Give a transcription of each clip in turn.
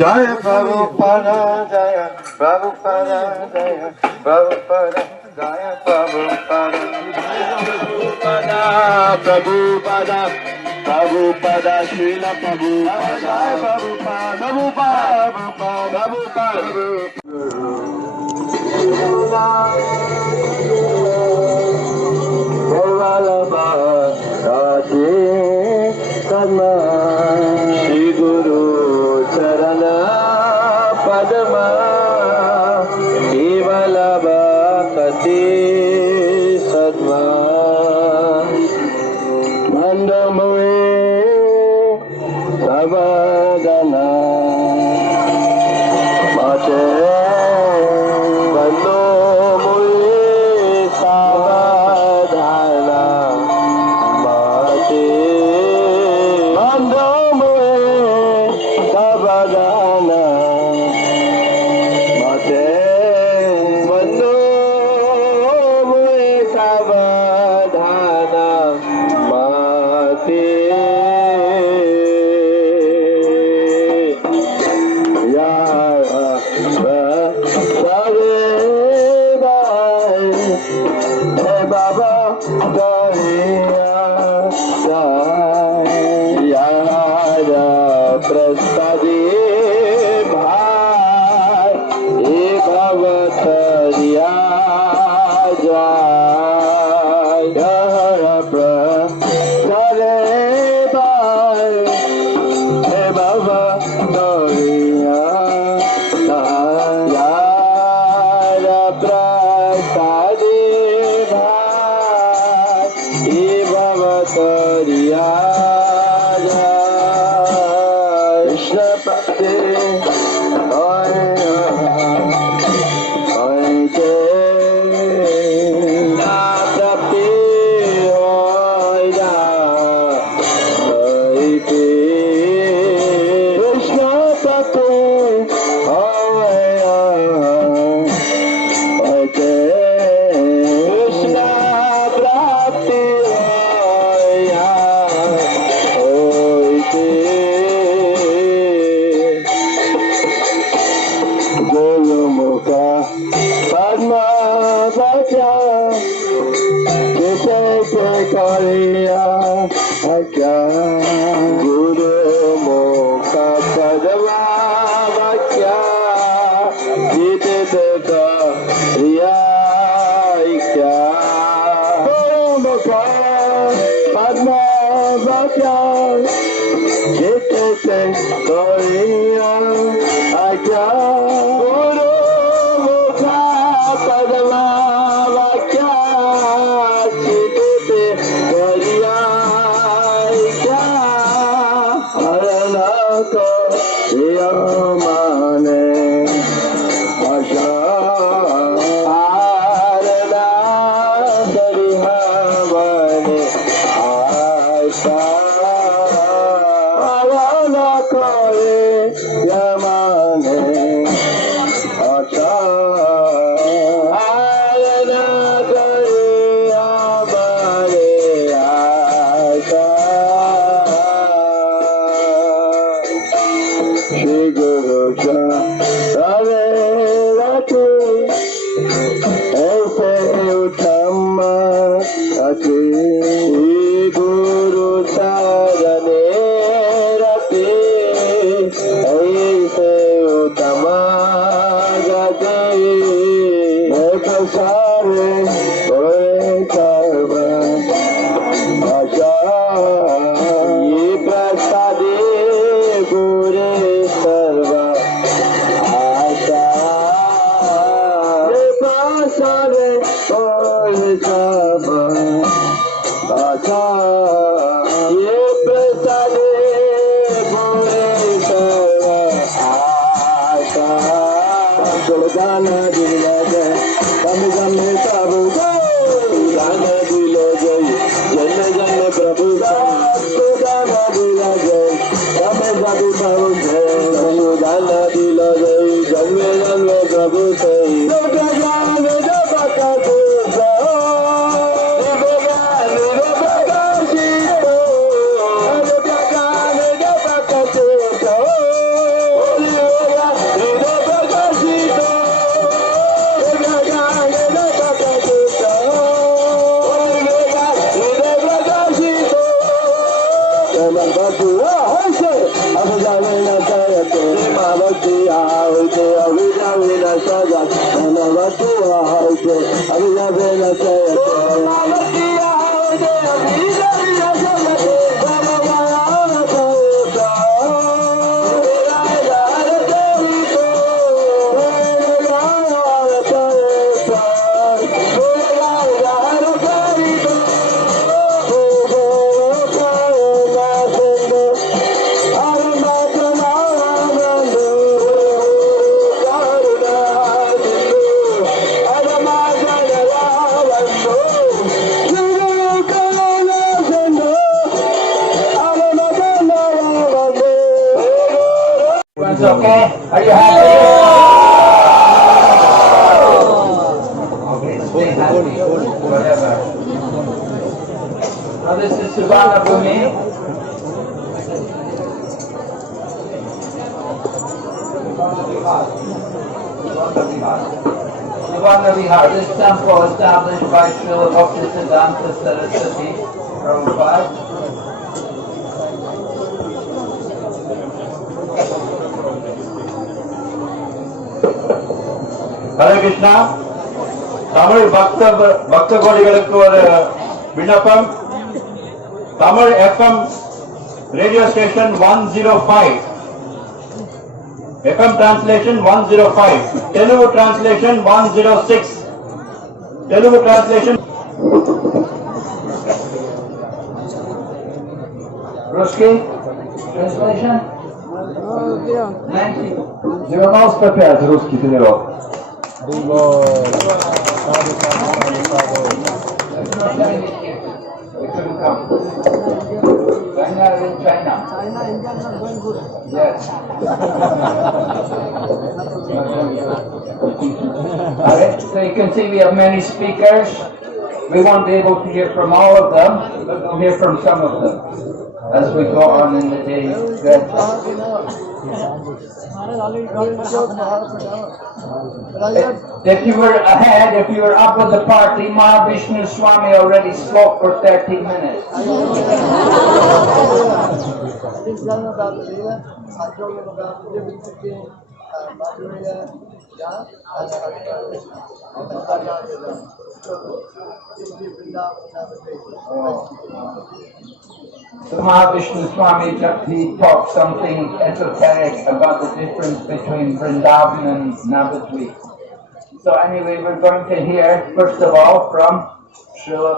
Jaya Prabhupada, Jaya Prabhupada, Jaya Prabhupada, Jaya Prabhupada, Prabhupada, Prabhupada, Srila Prabhupada, Jaya Prabhupada, Prabhupada, Prabhupada, Shri Guru Charana Padma Kevala Bhakti Sadma Mandamwe Savadana Mate Vandamwe Savadana Mate Okay? Are you happy? Okay, stay happy. Whatever. Now this is Subhana Bhumi. Subhana Vihar. This temple established by Srila Bhakti Siddhanta Saraswati Prabhupada. Hare Krishna. Tamil Bhakta Kodigalukku oru Vinnapam. Tamil FM radio station 105. FM translation 105. Telugu translation 106. Telugu translation. Ruski translation? 90. 95 русский тренировок. We couldn't come. Vighna is in China. China, India are going good. Yes. Alright, so you can see we have many speakers. We won't be able to hear from all of them, but we'll hear from some of them as we go on in the day. Good. If you were ahead, if you were up with the party, Mahavishnu Swami already spoke for 30 minutes. I didn't tell you about the Veda. I told you about the difference between Madhurya, So Mahavishnu Swami, he talked something esoteric about the difference between Vrindavan and Navadwip. So anyway, we're going to hear, first of all, from Srila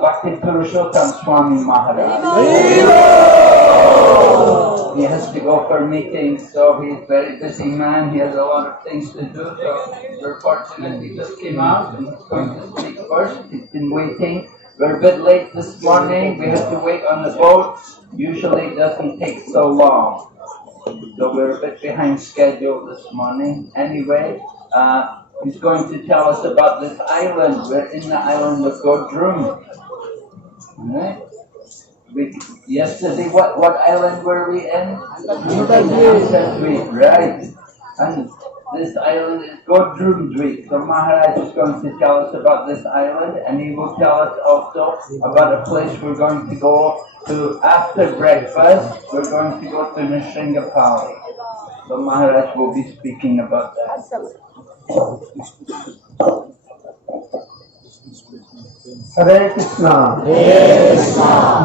Bhakti Purushottam Swami Maharaj. He has to go for meetings, so he's a very busy man. He has a lot of things to do, so we're fortunate he just came out and he's going to speak first. He's been waiting. We're a bit late this morning. We had to wait on the boat. Usually it doesn't take so long. So we're a bit behind schedule this morning. Anyway, he's going to tell us about this island. We're in the island of Godrum. Right? Yesterday, what island were we in? Navadwip, right. And this island is Godrum Dweep. So Maharaj is going to tell us about this island, and he will tell us also about a place we're going to go to after breakfast. We're going to go to Nishringapali. So Maharaj will be speaking about that. Hare Krishna.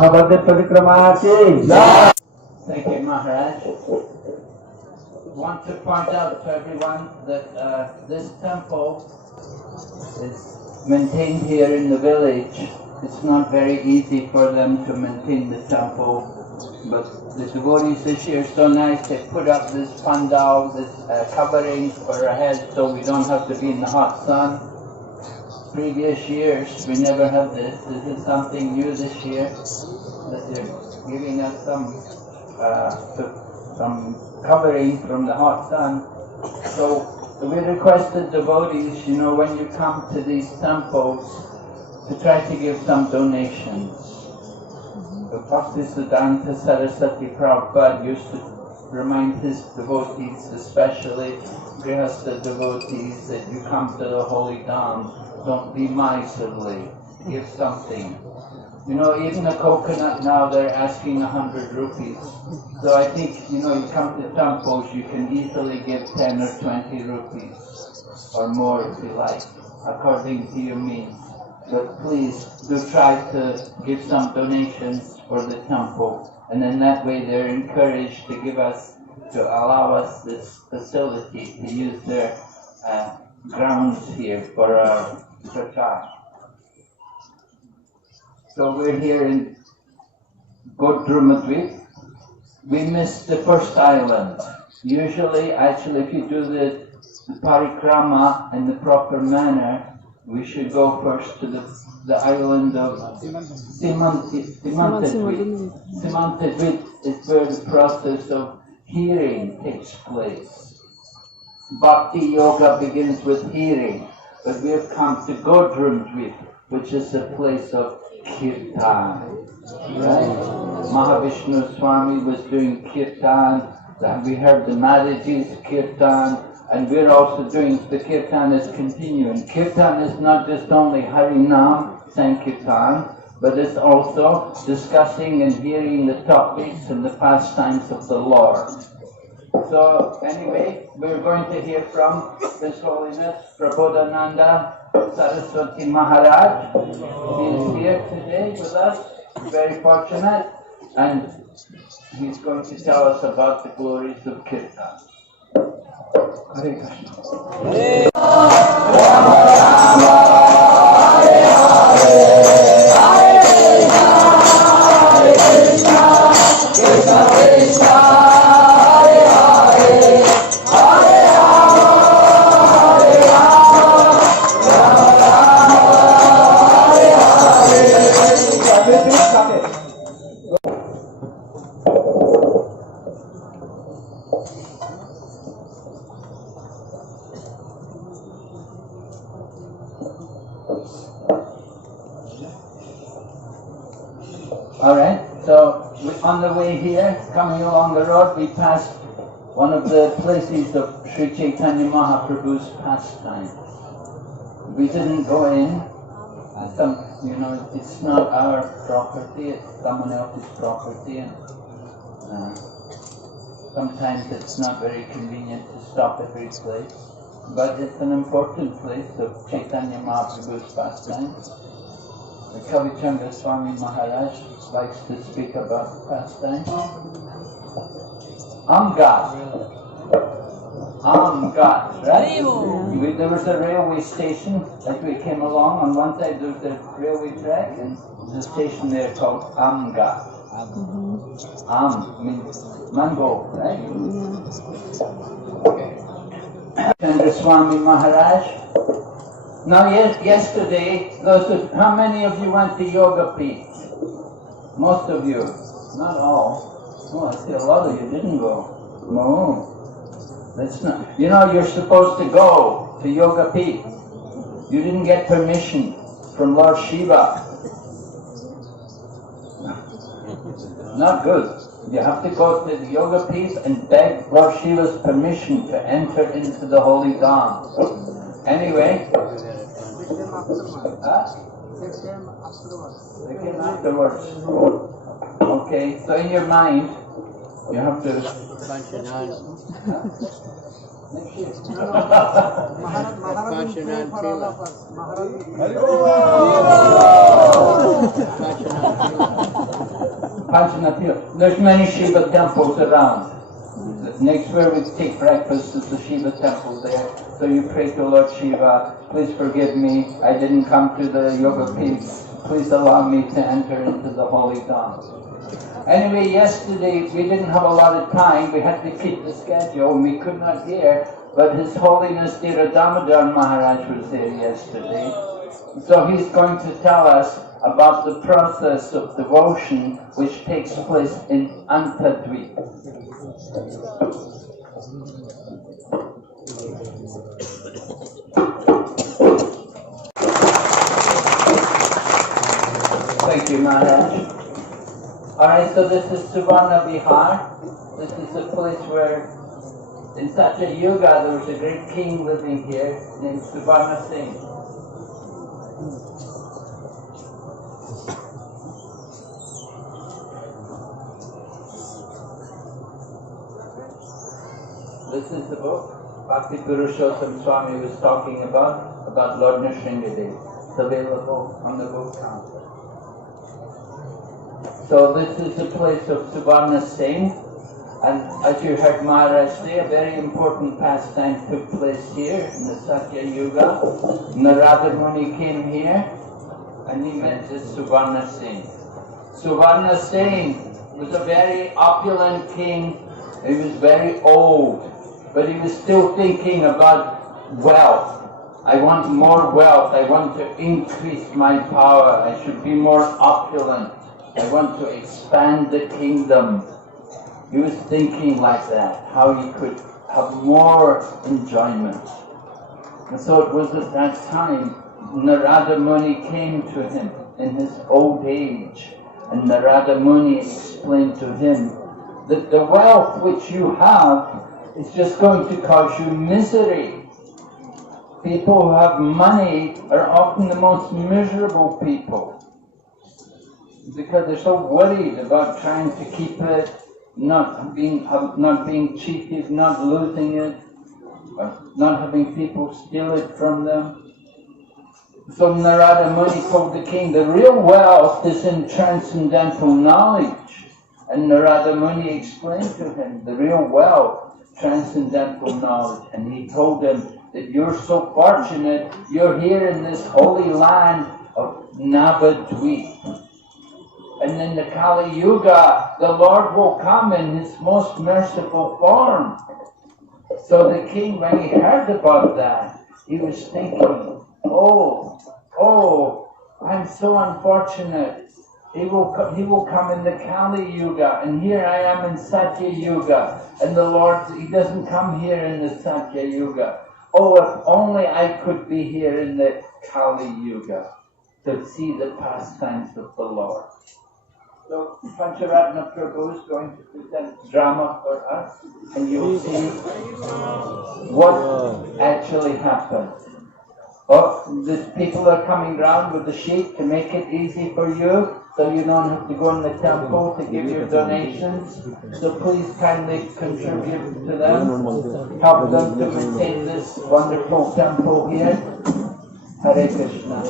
Navadwip Parikrama ki jai. Thank you, Maharaj. I want to point out to everyone that this temple is maintained here in the village. It's not very easy for them to maintain the temple, but the devotees this year are so nice. They put up this pandal, this covering for our heads, so we don't have to be in the hot sun. Previous years we never had this. This is something new this year, that they're giving us some covering from the hot sun. So we requested devotees, when you come to these temples, to try to give some donations. The Bhakti Siddhanta Saraswati Prabhupada used to remind his devotees, especially Grihastha devotees, that you come to the holy Dham, don't be miserly, give something. Even a coconut now they're asking 100 rupees. So I think, you come to temples, you can easily give 10 or 20 rupees. or more if you like, according to your means. But please do try to give some donations for the temple, and in that way they're encouraged to allow us this facility to use their grounds here for our prachar. So we're here in Navadwip. We missed the first island. Usually, actually, if you do the Parikrama in the proper manner, we should go first to the island of Navadwip. Navadwip is where the process of hearing takes place. Bhakti yoga begins with hearing, but we have come to Navadwip, which is the place of kirtan. Right? Mahavishnu Swami was doing kirtan, and we heard the Mataji's kirtan, and we're also doing, the kirtan is continuing. Kirtan is not just only Harinam, Sankirtan, but it's also discussing and hearing the topics and the pastimes of the Lord. So anyway, we're going to hear from His Holiness Prabodhananda Saraswati Maharaj. He is here today with us, very fortunate, and he's going to tell us about the glories of Kirtan. Hare Krishna. Hare Alright, so on the way here, coming along the road, we passed one of the places of Sri Chaitanya Mahaprabhu's pastime. We didn't go in. It's not our property, it's someone else's property. And, sometimes it's not very convenient to stop every place. But it's an important place of Chaitanya Mahaprabhu's pastime. The Kavichanga Swami Maharaj likes to speak about the pastime. Amgat, right? There was a railway station as we came along. On one side there was a railway track and there's a station there called Amgat. Means mango, right? And the Swami Maharaj. Now, yesterday, how many of you went to Yoga Peeth? Most of you. Not all. Oh, I see a lot of you didn't go. No. That's not. You're supposed to go to Yoga Peeth. You didn't get permission from Lord Shiva. Not good. You have to go to the Yoga Peeth and beg Lord Shiva's permission to enter into the holy Dham. Anyway, they came afterwards. Okay, so in your mind, you have to... There's many Shiva temples around. Next where we take breakfast is the Shiva temple there. So you pray to Lord Shiva, please forgive me, I didn't come to the Yoga Peeth. Please allow me to enter into the holy Dham. Anyway, yesterday we didn't have a lot of time, we had to keep the schedule and we could not hear, but His Holiness Damodar Maharaj was there yesterday. So he's going to tell us about the process of devotion which takes place in Navadwip. Thank you, Maharaj. Alright, so this is Suvarna Vihar. This is a place where, in Satya Yuga, there was a great king living here named Suvarna Singh. This is the book. Bhakti Swami was talking about Lord Nrsimhadev. It's available on the book counter. So this is the place of Suvarna Singh, and as you heard Maharaj say, a very important pastime took place here in the Satya Yuga. Narada Muni came here and he met this Suvarna Singh. Suvarna Singh was a very opulent king. He was very old, but he was still thinking about wealth. I want more wealth. I want to increase my power. I should be more opulent. I want to expand the kingdom. He was thinking like that, how he could have more enjoyment. And so it was at that time Narada Muni came to him in his old age, and Narada Muni explained to him that the wealth which you have is just going to cause you misery. People who have money are often the most miserable people, because they're so worried about trying to keep it, not being cheated, not losing it, or not having people steal it from them. So Narada Muni told the king, the real wealth is in transcendental knowledge. And Narada Muni explained to him the real wealth, transcendental knowledge. And he told him that you're so fortunate, you're here in this holy land of Navadwip. And in the Kali Yuga, the Lord will come in His most merciful form. So the king, when he heard about that, he was thinking, oh, I'm so unfortunate. He will come in the Kali Yuga, and here I am in Satya Yuga, and the Lord, He doesn't come here in the Satya Yuga. Oh, if only I could be here in the Kali Yuga to see the pastimes of the Lord. So Pancharatna Prabhu is going to present drama for us, and you'll see what actually happened. Oh, the people are coming round with the sheet to make it easy for you, so you don't have to go in the temple to give your donations. So please kindly contribute to them, help them to maintain this wonderful temple here. Hare Krishna.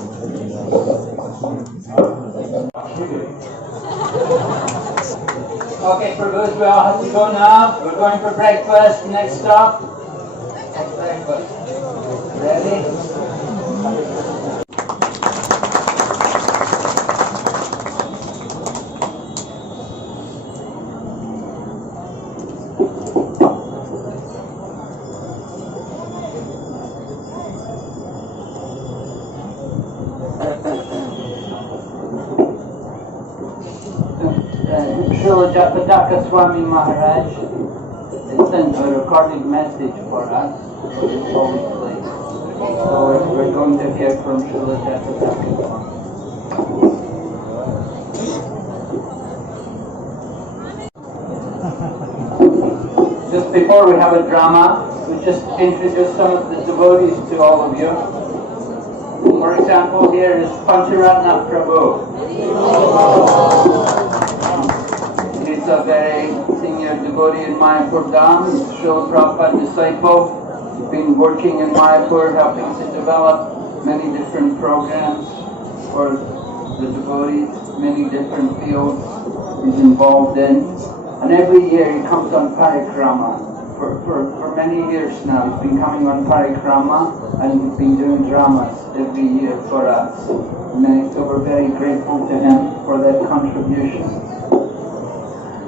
Okay, Prabhus, we all have to go now. We're going for breakfast. Next stop. Breakfast. Ready? Swami Maharaj has sent a recorded message for us for this holy place. So we're going to hear from Srila Japataka Swami. Just before we have a drama, we just introduce some of the devotees to all of you. For example, here is Pancharatna Prabhu. He's a very senior devotee in Mayapur Dham. He's a Srila Prabhupada disciple. He's been working in Mayapur, helping to develop many different programs for the devotees, many different fields he's involved in. And every year he comes on Parikrama. For many years now he's been coming on Parikrama, and he's been doing dramas every year for us. So we're very grateful to him for that contribution.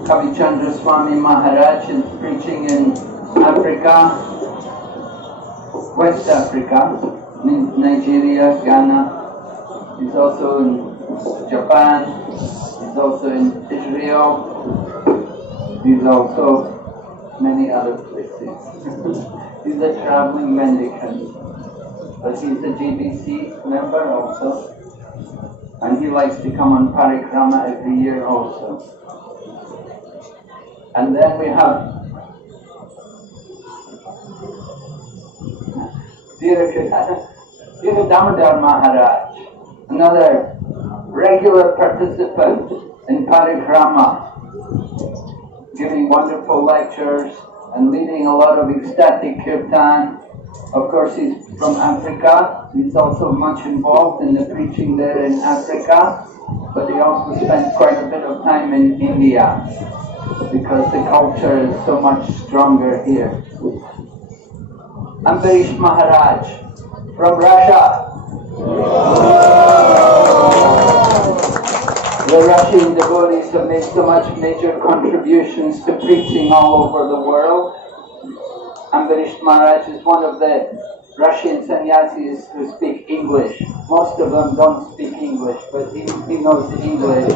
Kavichandra Swami Maharaj is preaching in Africa, West Africa, Nigeria, Ghana. He's also in Japan. He's also in Israel. He's also many other places. He's a traveling mendicant, but he's a GBC member also, and he likes to come on Parikrama every year also. And then we have Dhira Damodar Maharaj, another regular participant in Parikrama, giving wonderful lectures, and leading a lot of ecstatic kirtan. Of course, he's from Africa. He's also much involved in the preaching there in Africa, but he also spent quite a bit of time in India because the culture is so much stronger here. Ambarish Maharaj from Russia. The Russian devotees have made so much major contributions to preaching all over the world. Ambarish Maharaj is one of the Russian sannyasis who speak English. Most of them don't speak English, but he knows English,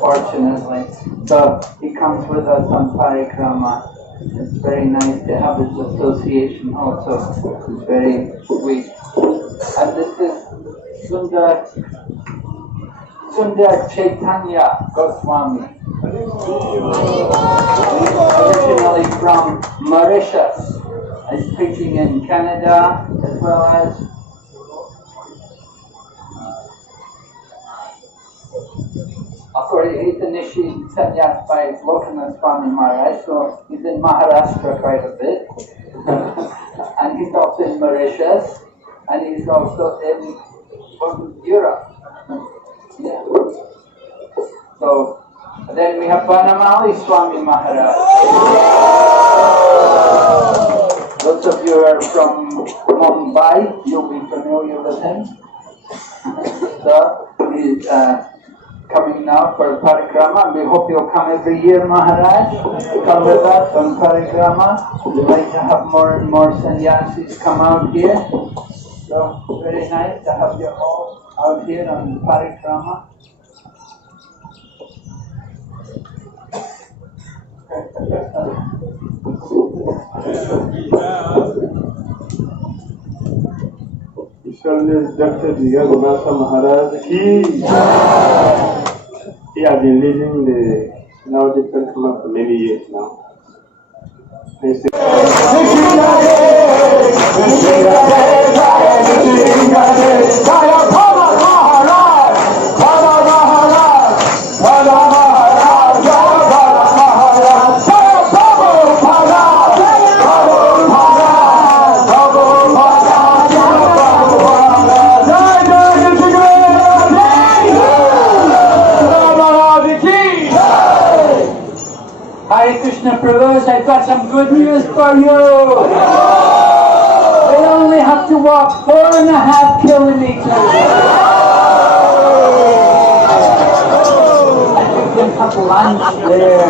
fortunately. So he comes with us on Parikrama. It's very nice to have his association also. It's very sweet. And this is Sundar Chaitanya Goswami. Originally from Mauritius. He's preaching in Canada as well as of course he's initiated sannyas by Swami Maharaj, so he's in Maharashtra quite a bit. And he's also in Mauritius, and he's also in Europe. Yeah. So then we have Banamali Swami Maharaj. Those of you who are from Mumbai, you'll be familiar with him. So he's coming now for Parikrama, and we hope you'll come every year, Maharaj. Come with us on Parikrama. We'd like to have more and more sannyasis come out here. So very nice to have you all out here on Parikrama. Dr. Vinasa Maharaj ki. He has been leading the Navadwip Parikrama for many years now. Prabhus, I've got some good news for you. They only have to walk 4.5 kilometers. And you can have lunch there.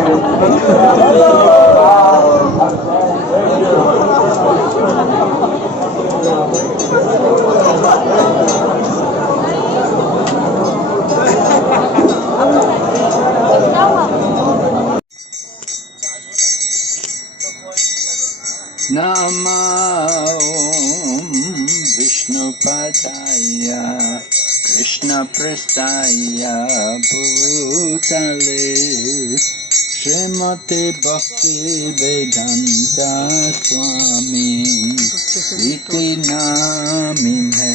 Nama Om Vishnu Padaya Krishna Prastaya Bhutale Srimati Bhakti Vedanta Swami Iti Namine.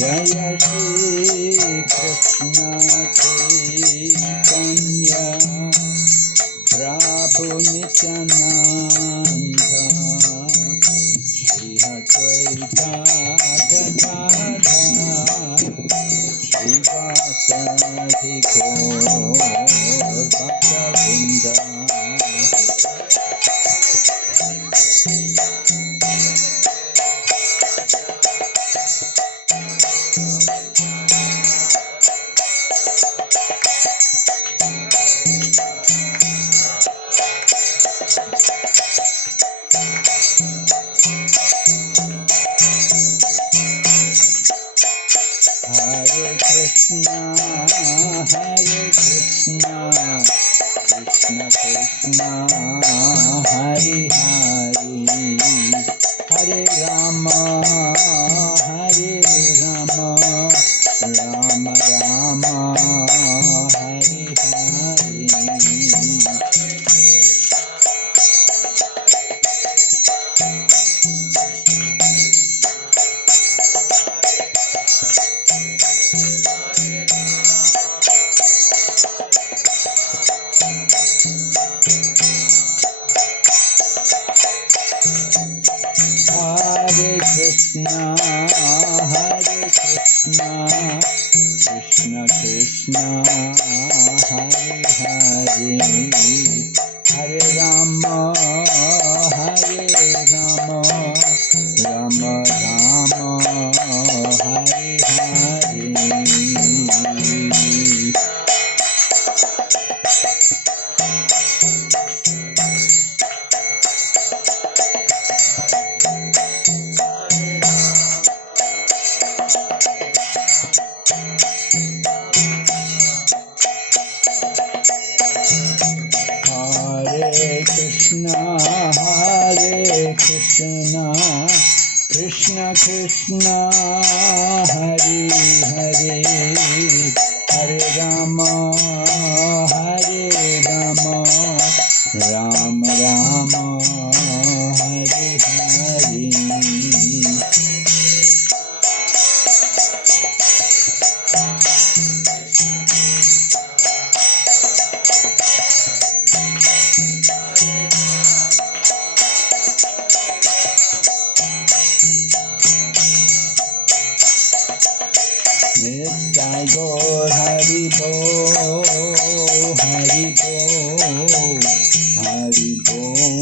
Jaya Shri Krishna Chaitanya Prabhu Nityananda Shri Advaita Gadadhar Shivasadi Gaur Bhakta Vrinda. Krishna Krishna, Hare Hare, Hare Rama, Hare Rama, Rama Rama, Hare Hare. Hare Krishna, Krishna Krishna, Hare Hare, Hare Rama, Hare Rama, Rama Rama, Hare Hare. Krishna Krishna, Hare Hare, Hare Rama, Hare Rama, Rama Rama, Hare Hare. Nitai Gaur Hari Bo, Hari Bo, Hari Bo,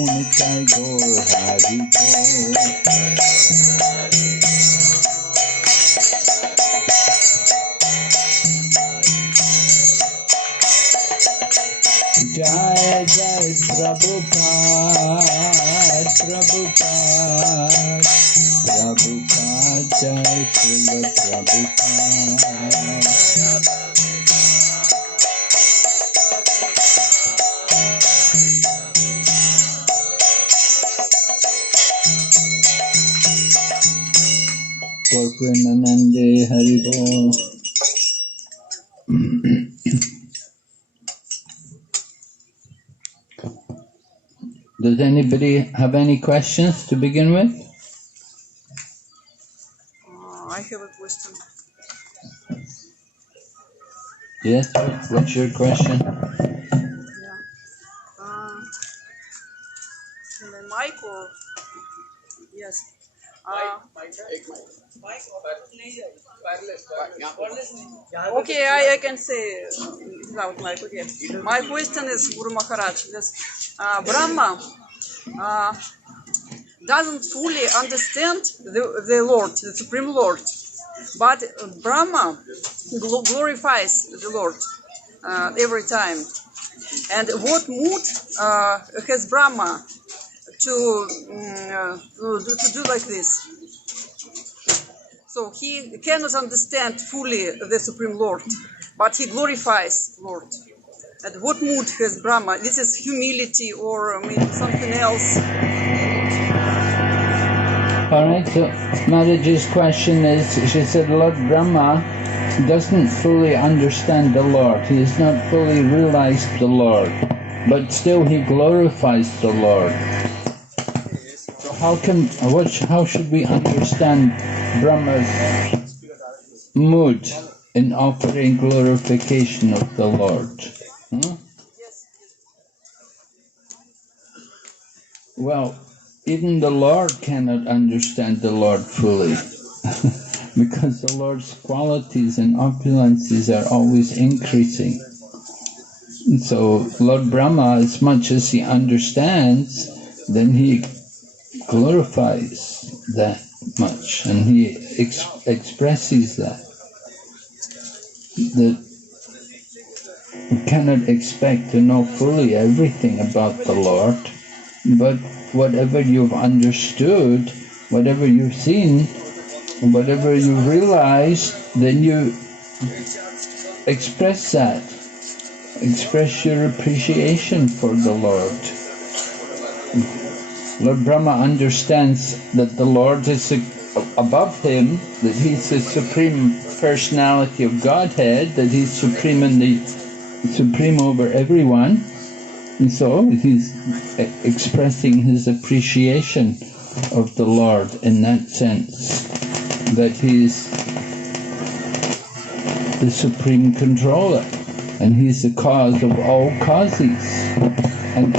Nitai Gaur Hari Bo. Jai Jai Prabhupada, Prabhupada, Prabhupada, Jai Srila Prabhupada. Gorpremanande Haribo. Does anybody have any questions to begin with? I have a question. Yes, what's your question? Yeah. In the mic or? Yes. Okay, I can say without mic. Okay. My question is, Guru Maharaj, this Brahma doesn't fully understand the Lord, the Supreme Lord, but Brahma glorifies the Lord every time. And what mood has Brahma to do like this? So he cannot understand fully the Supreme Lord, but he glorifies Lord. And what mood has Brahma? This is humility or maybe something else. All right, so Mataji's question is, she said Lord Brahma doesn't fully understand the Lord. He has not fully realized the Lord, but still he glorifies the Lord. So how should we understand Brahma's mood in offering glorification of the Lord? Well, even the Lord cannot understand the Lord fully because the Lord's qualities and opulences are always increasing. And so Lord Brahma, as much as he understands, then he glorifies that much and he expresses that. That we cannot expect to know fully everything about the Lord, but whatever you've understood, whatever you've seen, whatever you've realized, then you express that. Express your appreciation for the Lord. Lord Brahma understands that the Lord is above him, that he's the supreme personality of Godhead, that he's supreme over everyone, and so he's expressing his appreciation of the Lord in that sense, that he's the supreme controller and he's the cause of all causes. And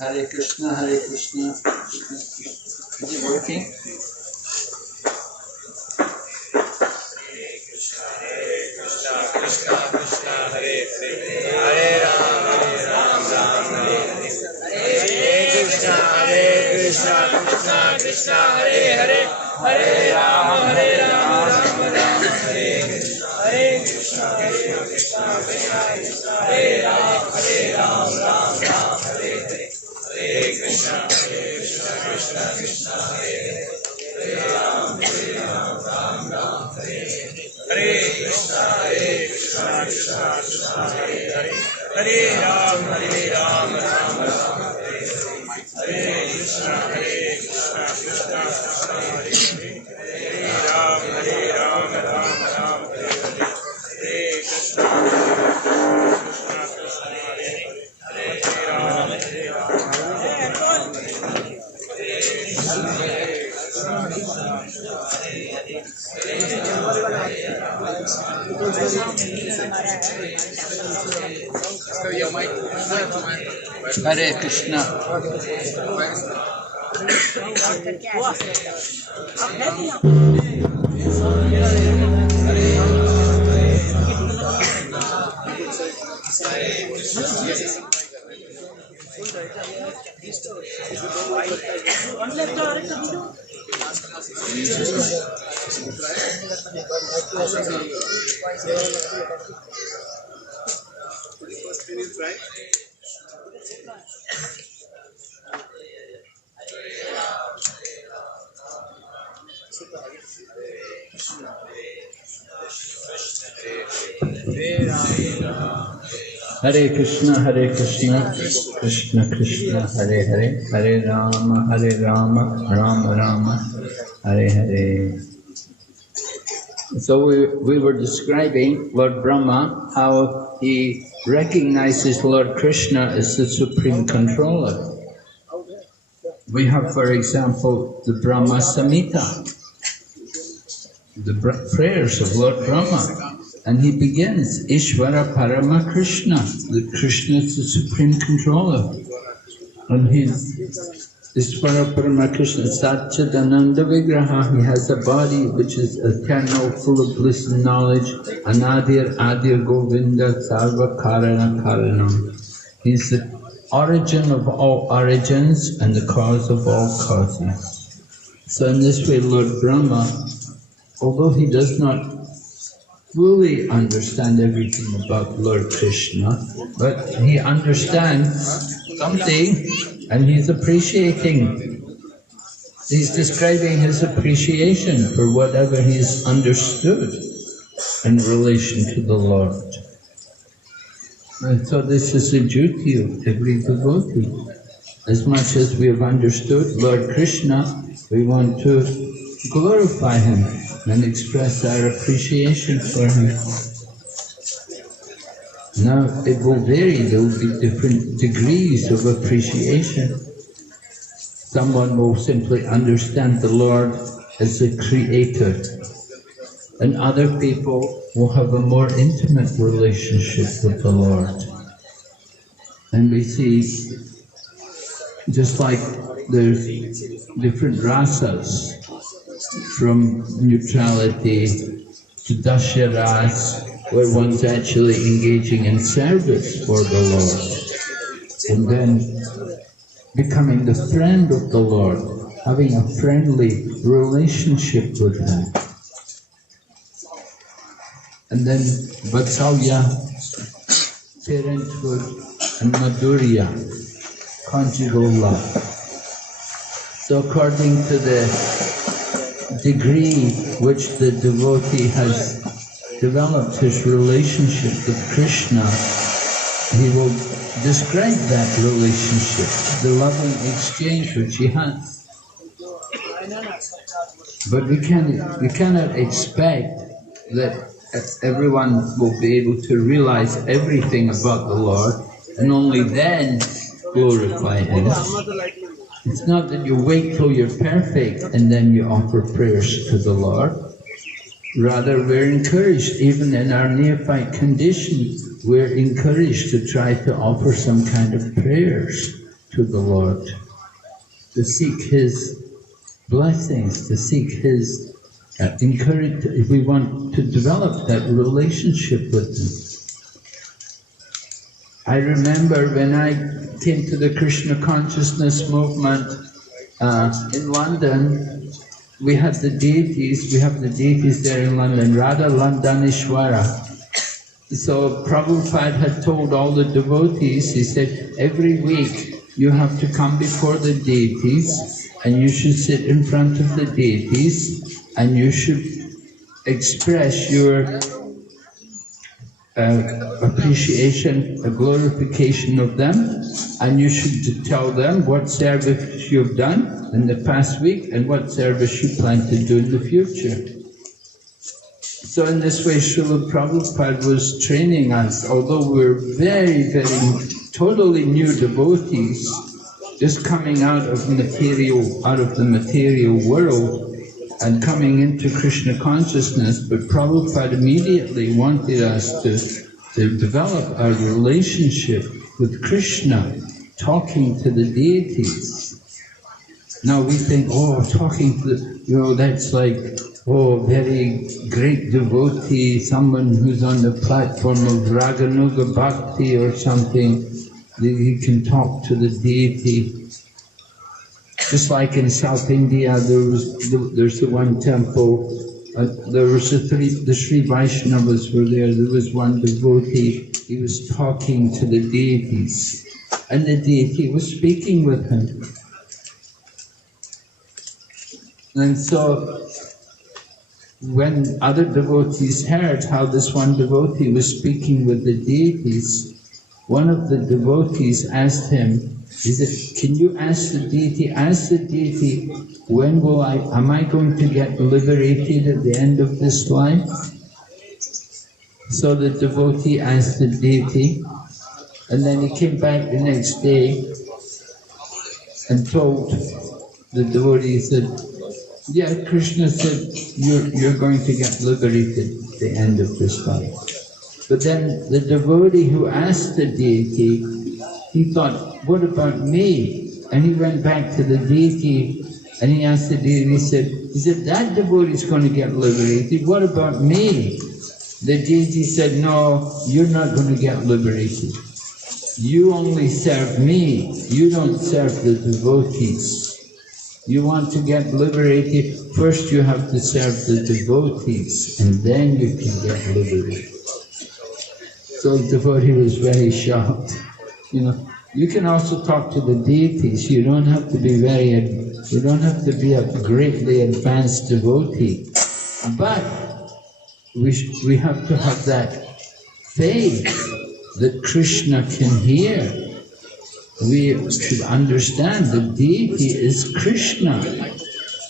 Hare Krishna, Hare Krishna. Is it working? Hare Krishna, Krishna Krishna, Hare Hare, Hare Rama, Ram Hare Hare. Hare Krishna, Krishna Krishna, Hare Hare, Hare Rama, Ram Hare Hare. Hare Krishna, Krishna Krishna, Hare Rama, Ram Hare Hare. Hare Krishna, Krishna Krishna, Hare Hare, Hare Ram, Ram Hare Hare. Hare Krishna, Krishna Krishna, Hare Hare, Hare Ram, Ram Hare Hare. Hare Krishna, Krishna Krishna, Hare Hare, Hare Ram, Ram Hare Hare. Hare Krishna, Krishna Krishna, Hare Hare, Hare Ram, Ram Hare Hare Krishna. Hare Krishna, Krishna Krishna, Hare Hare, Hare Rama, Rama Rama, Hare Hare. So we were describing Lord Brahma, how he recognizes Lord Krishna as the supreme controller. We have, for example, the Brahma Samhita, the prayers of Lord Brahma. And he begins, Ishvara Parama Krishna, the Krishna is the supreme controller. And he's Ishvara Parama Krishna, Satchidananda Vigraha, he has a body which is eternal, full of bliss and knowledge. Anadir Adir Govinda Sarva Karana Karanam. He's the origin of all origins and the cause of all causes. So in this way, Lord Brahma, although he does not fully understand everything about Lord Krishna, but he understands something and he's appreciating. He's describing his appreciation for whatever he's understood in relation to the Lord. And so this is the duty of every devotee. As much as we have understood Lord Krishna, we want to glorify him and express our appreciation for him. Now it will vary, there will be different degrees of appreciation. Someone will simply understand the Lord as the creator, and other people will have a more intimate relationship with the Lord. And we see, just like there's different rasas, from neutrality to dasya ras, where one's actually engaging in service for the Lord, and then becoming the friend of the Lord, having a friendly relationship with Him. And then Vatsalya, parenthood, and Madhurya, conjugal love. So according to the degree which the devotee has developed his relationship with Krishna, he will describe that relationship, the loving exchange which he has. But we cannot expect that everyone will be able to realize everything about the Lord and only then glorify Him. It's not that you wait till you're perfect and then you offer prayers to the Lord. Rather, we're encouraged, even in our neophyte condition, we're encouraged to try to offer some kind of prayers to the Lord, to seek His blessings, to seek His encourage. If we want to develop that relationship with Him. I remember when I came to the Krishna consciousness movement in London, we had the deities, there in London, Radha Landanishwara. So Prabhupada had told all the devotees, he said, every week you have to come before the deities and you should sit in front of the deities and you should express your appreciation, a glorification of them, and you should tell them what service you've done in the past week and what service you plan to do in the future. So in this way, Srila Prabhupada was training us, although we're very, very totally new devotees, just coming out of the material world and coming into Krishna consciousness, but Prabhupada immediately wanted us to develop our relationship with Krishna, talking to the deities. Now we think, talking to the, that's like, very great devotee, someone who's on the platform of Raganuga Bhakti or something, he can talk to the deity. Just like in South India, there's the one temple, there was the Sri Vaishnavas were there was one devotee, he was talking to the deities, and the deity was speaking with him. And so, when other devotees heard how this one devotee was speaking with the deities, one of the devotees asked him, he said, can you ask the deity, when am I going to get liberated at the end of this life? So the devotee asked the deity, and then he came back the next day and told the devotee, he said, yeah, Krishna said, you're going to get liberated at the end of this life. But then the devotee who asked the deity, he thought, what about me? And he went back to the deity and he asked the deity, he said, that devotee is going to get liberated, what about me? The deity said, no, you're not going to get liberated. You only serve me, you don't serve the devotees. You want to get liberated, first you have to serve the devotees and then you can get liberated. So the devotee was very shocked. You can also talk to the deities. You don't have to be a greatly advanced devotee. But we have to have that faith that Krishna can hear. We should understand the deity is Krishna,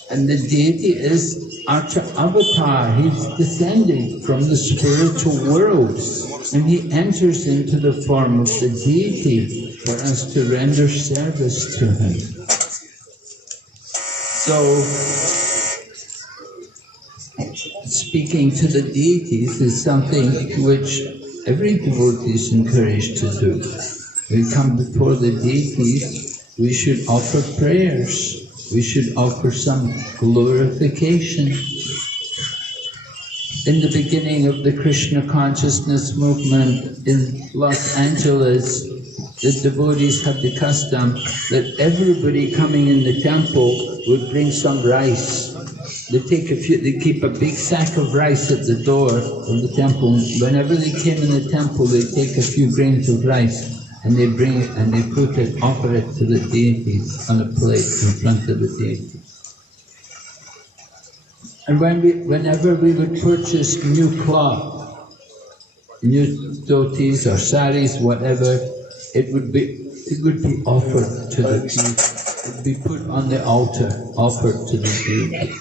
and the deity is Acha Avatar. He's descending from the spiritual world, and he enters into the form of the deity for us to render service to him. So speaking to the deities is something which every devotee is encouraged to do. When we come before the deities, we should offer prayers. We should offer some glorification. In the beginning of the Krishna consciousness movement in Los Angeles, the devotees had the custom that everybody coming in the temple would bring some rice. They keep a big sack of rice at the door of the temple. Whenever they came in the temple, they take a few grains of rice and they bring it and they offer it to the deities on a plate in front of the deities. And whenever we would purchase new cloth, new dhotis or saris, whatever, it would be offered to the deity. It would be put on the altar, offered to the deity.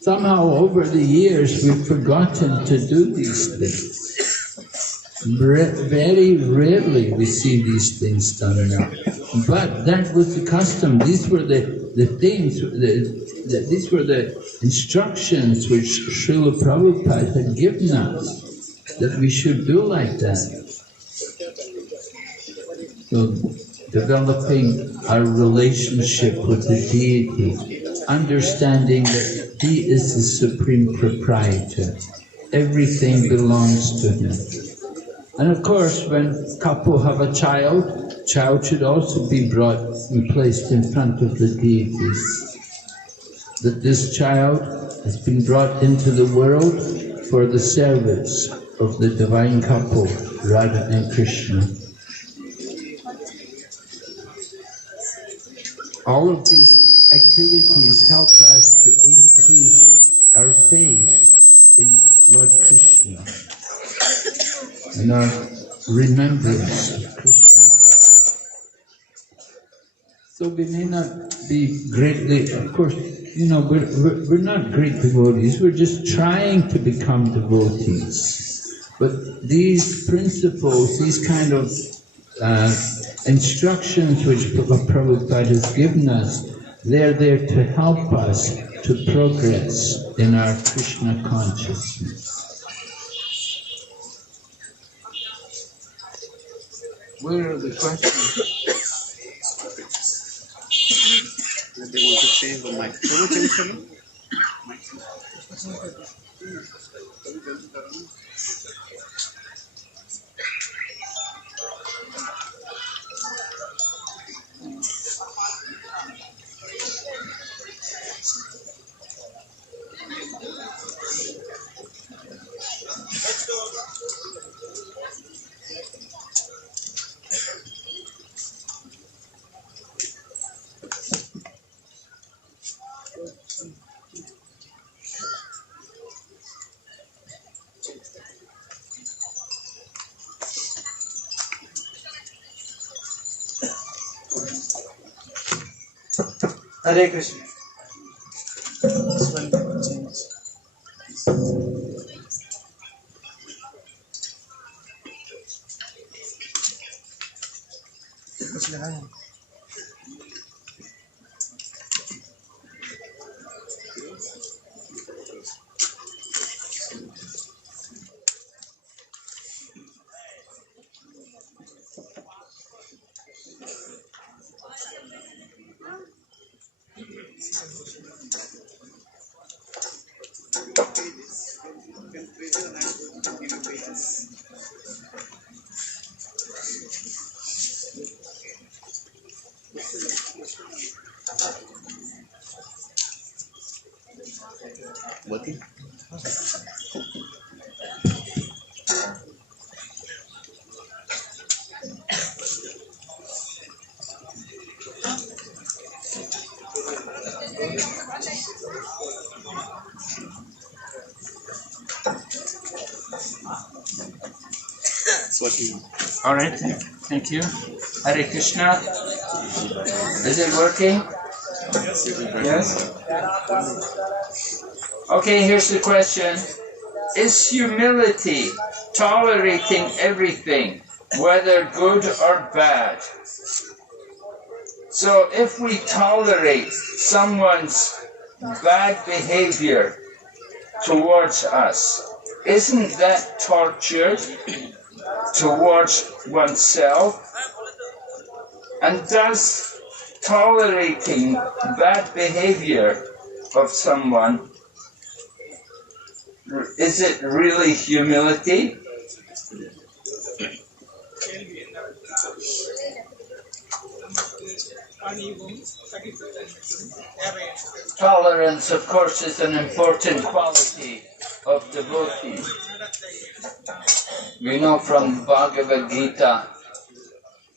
Somehow over the years we've forgotten to do these things. Very rarely we see these things done now. But that was the custom. These were the things, these were the instructions which Srila Prabhupada had given us, that we should do like that. So developing our relationship with the deity, understanding that he is the supreme proprietor. Everything belongs to him. And of course, when couple have a child should also be brought and placed in front of the deities. That this child has been brought into the world for the service of the divine couple, Radha and Krishna. All of these activities help us to increase our faith in Lord Krishna and our remembrance of Krishna. So we may not be greatly, of course, we're not great devotees, we're just trying to become devotees. But these principles, these kind of instructions which Prabhupada has given us, they're there to help us to progress in our Krishna consciousness. Where are the questions? They want to change the mic. Can you change the mic? Hare Krishna. This one change. कुछ लगाए Bhakti? All right, thank you. Hare Krishna. Is it working? Yes? Okay, here's the question. Is humility tolerating everything, whether good or bad? So if we tolerate someone's bad behavior, towards us. Isn't that torture towards oneself? And does tolerating bad behavior of someone, is it really humility? Tolerance, of course, is an important quality of devotees. We know from Bhagavad Gita,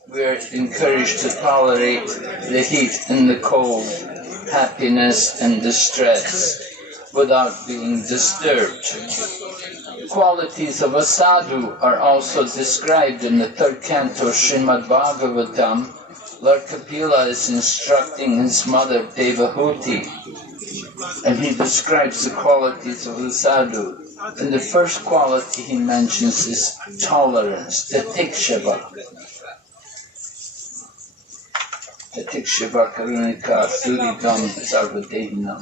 we're encouraged to tolerate the heat and the cold, happiness and distress, without being disturbed. Qualities of a sadhu are also described in the 3rd canto Srimad Bhagavatam. Lord Kapila is instructing his mother Devahuti, and he describes the qualities of the sadhu. And the first quality he mentions is tolerance, tatikshava. Tatikshava karunika suridam sarvadehinam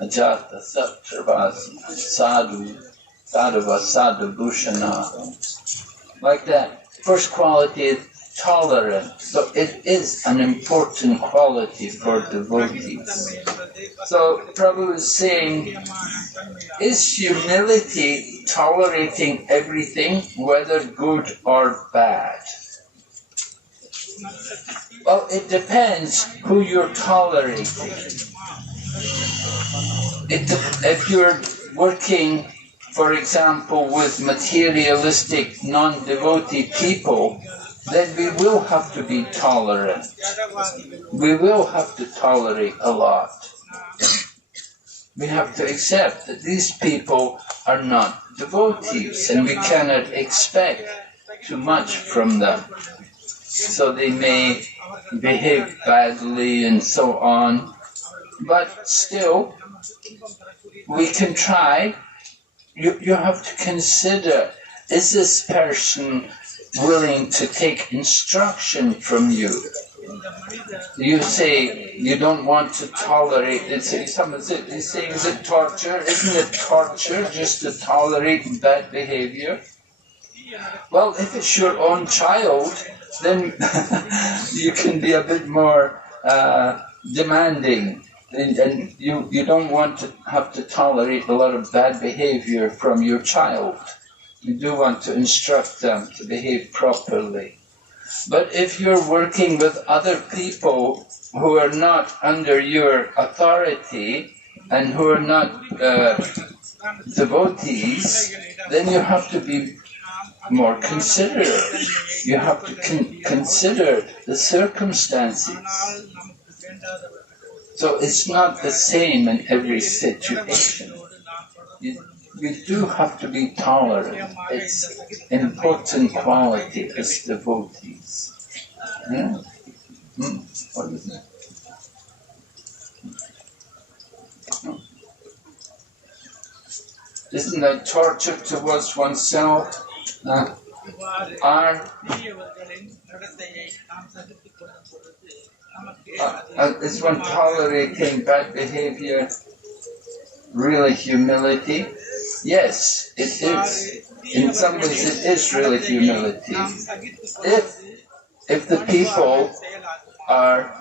ajata saptravasi sadhu sadhava sadhu bhushana. Like that. First quality is tolerance. So it is an important quality for devotees. So Prabhu is saying, is humility tolerating everything, whether good or bad? Well, it depends who you're tolerating. If you're working, for example, with materialistic, non-devotee people, then we will have to be tolerant. We will have to tolerate a lot. We have to accept that these people are not devotees, and we cannot expect too much from them. So they may behave badly and so on, but still, we can try. You have to consider, is this person willing to take instruction from you? You say you don't want to tolerate it. Someone said, is it torture? Isn't it torture just to tolerate bad behavior? Well, if it's your own child, then you can be a bit more demanding. And you don't want to have to tolerate a lot of bad behavior from your child. You do want to instruct them to behave properly. But if you're working with other people who are not under your authority and who are not devotees, then you have to be more considerate. You have to consider the circumstances. So it's not the same in every situation. We do have to be tolerant. It's an important quality as devotees. Yeah? What is it? Isn't that torture towards oneself? Is one tolerating bad behavior really humility? Yes, it is. In some ways it is really humility. If the people are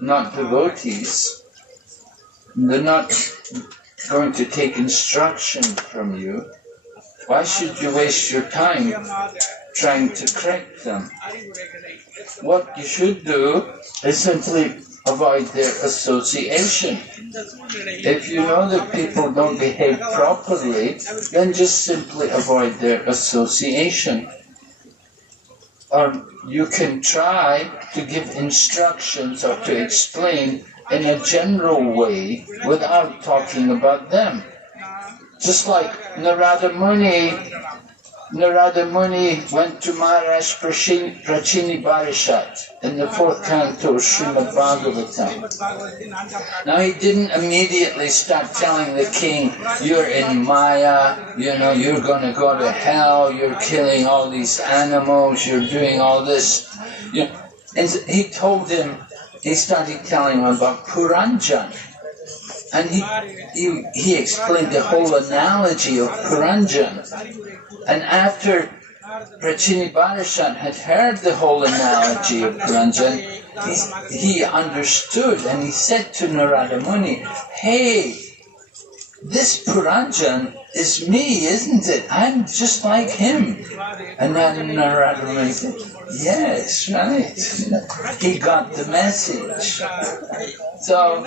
not devotees, they're not going to take instruction from you, why should you waste your time trying to correct them? What you should do is simply avoid their association. If you know that people don't behave properly, then just simply avoid their association. Or you can try to give instructions or to explain in a general way without talking about them. Just like Narada Muni went to Maharaj Prachini Barishat in the 4th canto of Srimad Bhagavatam. Now he didn't immediately start telling the king, you're in Maya, you're going to go to hell, you're killing all these animals, you're doing all this. And he started telling him about Puranjan. And he explained the whole analogy of Puranjan. And after Prachinibarashan had heard the whole analogy of Puranjan, he understood and he said to Narada Muni, "Hey, this Puranjan is me, isn't it? I'm just like him." And then Narada Muni said, "Yes, right." He got the message. So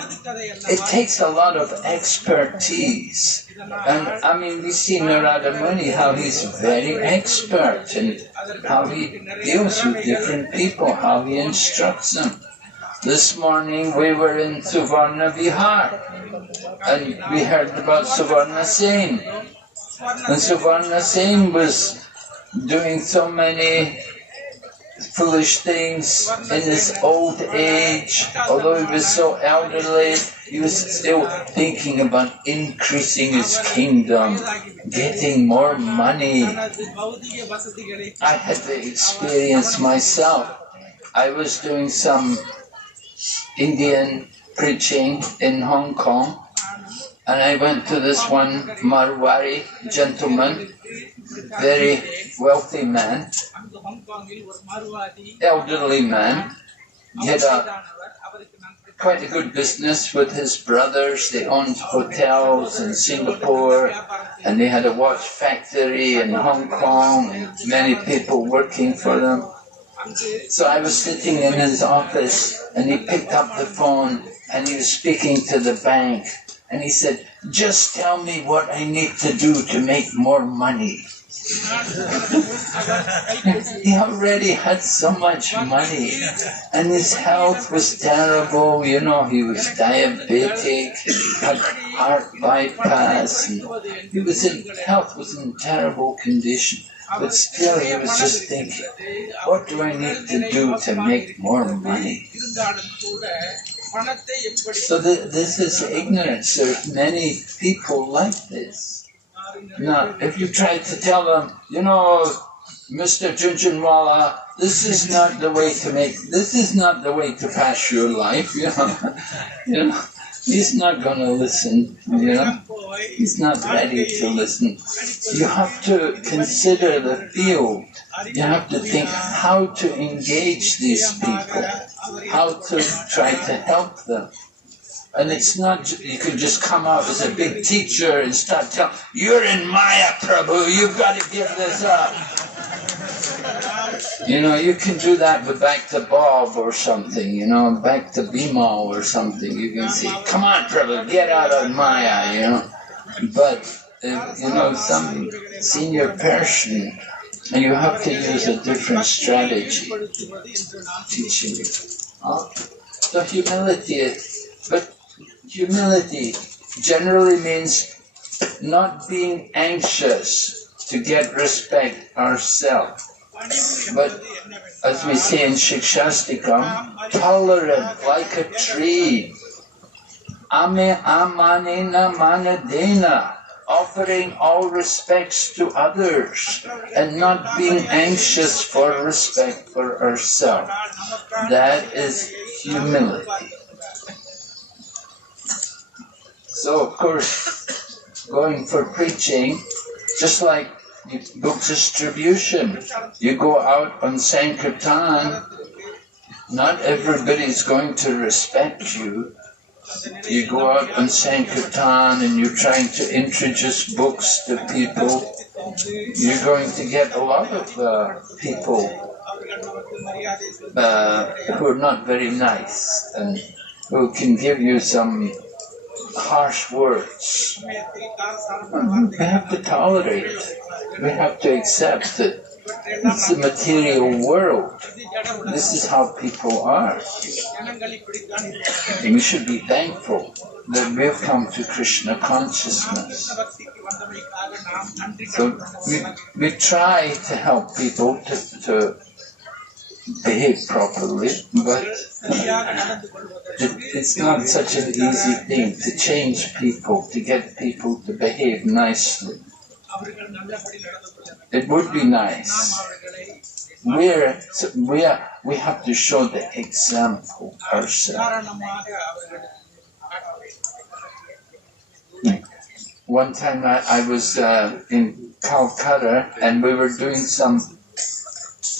it takes a lot of expertise. And I mean, we see Narada Muni, how he's very expert and how he deals with different people, how he instructs them. This morning we were in Suvarna Vihar and we heard about Suvarna Sen. And Suvarna Sen was doing so many foolish things in his old age. Although he was so elderly, he was still thinking about increasing his kingdom, getting more money. I had the experience myself. I was doing some Indian preaching in Hong Kong, and I went to this one Marwari gentleman, very wealthy man, elderly man. He had quite a good business with his brothers. They owned hotels in Singapore, and they had a watch factory in Hong Kong, and many people working for them. So I was sitting in his office, and he picked up the phone, and he was speaking to the bank, and he said, "Just tell me what I need to do to make more money." He already had so much money, and his health was terrible. You know, he was diabetic, had heart bypass, and health was in terrible condition. But still, he was just thinking, what do I need to do to make more money? So this is ignorance. There's many people like this. Now, if you try to tell them, you know, Mr. Junjunwala, this is not the way to pass your life, you know, he's not going to listen, you know, he's not ready to listen. You have to consider the field. You have to think how to engage these people, how to try to help them. And it's not, you can just come out as a big teacher and start telling, "You're in Maya, Prabhu, you've got to give this up." You know, you can do that with back to Bob or something, you know, back to Bimal or something. You can say, "Come on, Prabhu, get out of Maya," you know. But, you know, some senior person, you have to use a different strategy teaching you. So humility generally means not being anxious to get respect ourselves. But as we say in Shikshastikam, tolerant like a tree. Ame amanena manadena, offering all respects to others and not being anxious for respect for ourselves. That is humility. So, of course, going for preaching, just like book distribution, you go out on Sankirtan, not everybody's going to respect you. You go out on Sankirtan and you're trying to introduce books to people, you're going to get a lot of people who are not very nice and who can give you some harsh words. We have to tolerate it. We have to accept that it's the material world. This is how people are. And we should be thankful that we've come to Krishna consciousness. So we try to help people to behave properly, but it's not such an easy thing to change people, to get people to behave nicely. It would be nice. We have to show the example ourselves. one time I was in Calcutta and we were doing some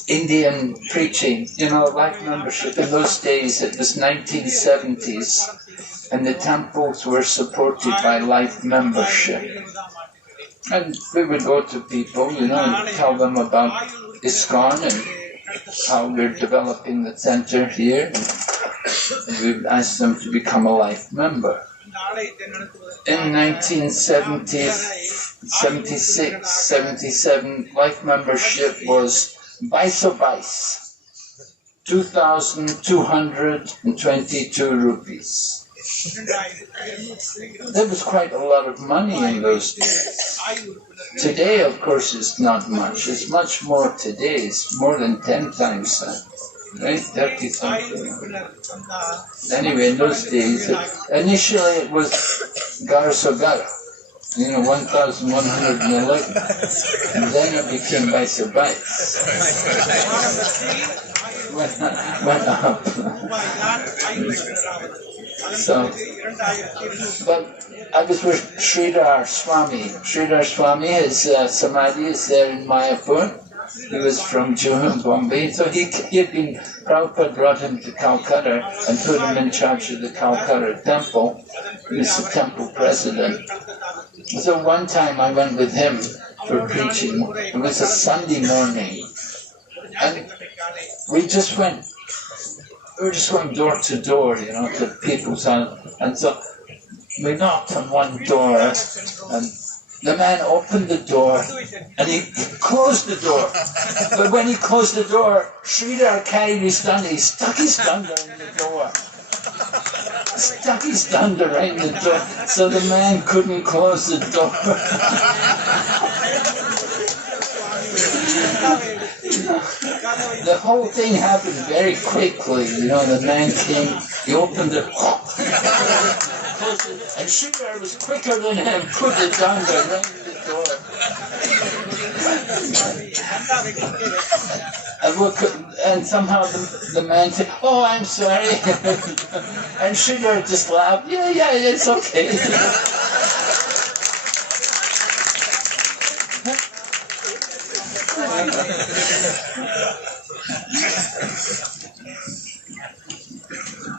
Indian preaching, life membership. In those days, it was 1970s, and the temples were supported by life membership. And we would go to people, and tell them about ISKCON and how we're developing the center here. And we would ask them to become a life member. In 1976, 77, life membership was 2,222 rupees. That was quite a lot of money in those days. Today, of course, it's not much. It's much more today. It's more than 10 times that. Right? 30 something. Anyway, in those days, initially it was Garasogara, 1,111. And then it became Vice. Went up. So, but I was with Sridhar Swami. Sridhar Swami, his samadhi is there in Mayapur. He was from Juhu, Bombay. So Prabhupada brought him to Calcutta and put him in charge of the Calcutta temple. He was the temple president. So one time I went with him for preaching. It was a Sunday morning. And we were just going door to door, to people's house. And so we knocked on one door, and the man opened the door, and he closed the door. But when he closed the door, Sridhar carried his danda. He stuck his danda in the door. Stuck his danda right in the door, so the man couldn't close the door. The whole thing happened very quickly. The man came, he opened it, closed it, and Sridhar was quicker than him, put it down there right in the door. And somehow the man said, "Oh, I'm sorry." And Sridhar just laughed, yeah, it's okay.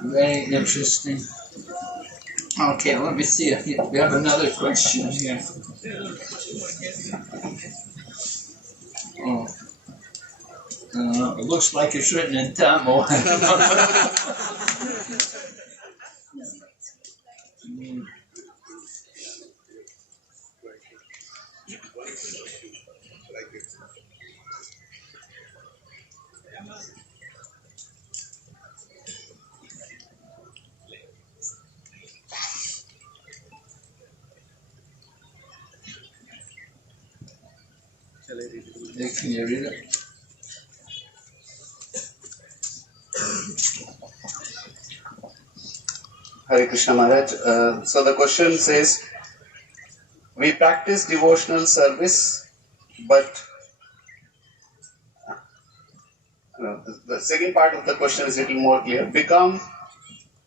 Very interesting. Okay, let me see if we have another question here. Oh. It looks like it's written in Tamil. Can you read it? Hare Krishna Maharaj. So the question says, we practice devotional service, but the second part of the question is a little more clear. Become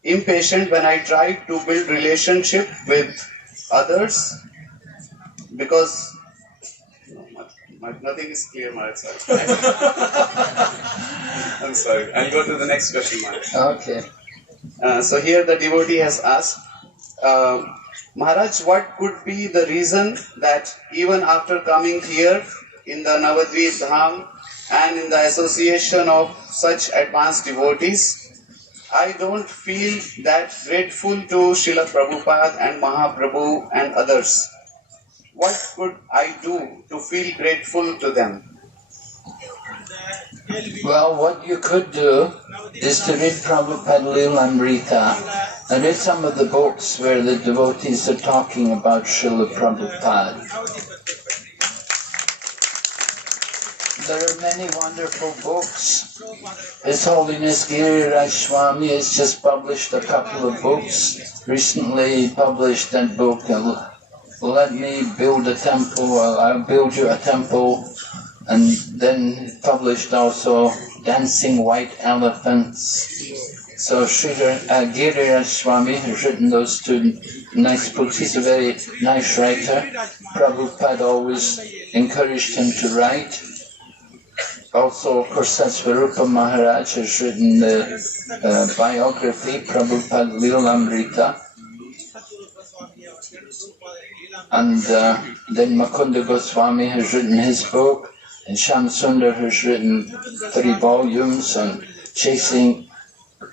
impatient when I try to build relationship with others because nothing is clear, Maharaj. I'm sorry. I'll go to the next question, Maharaj. Okay. So here the devotee has asked, Maharaj, what could be the reason that even after coming here in the Navadwip Dham and in the association of such advanced devotees, I don't feel that grateful to Srila Prabhupada and Mahaprabhu and others? What could I do to feel grateful to them? Well, what you could do is to read Prabhupada Lilamrita and read some of the books where the devotees are talking about Srila Prabhupada. There are many wonderful books. His Holiness Giriraj Swami has just published a couple of books. Recently he published that book, Let Me Build a Temple, or I'll Build You a Temple. And then published also Dancing White Elephants. So Sridhar Giriraj Swami has written those two nice books. He's a very nice writer. Prabhupada always encouraged him to write. Also, of course, Satsvarupa Maharaj has written the biography, Prabhupada Lilamrita. And then Mukunda Goswami has written his book, and Shamsundar has written 3 volumes on chasing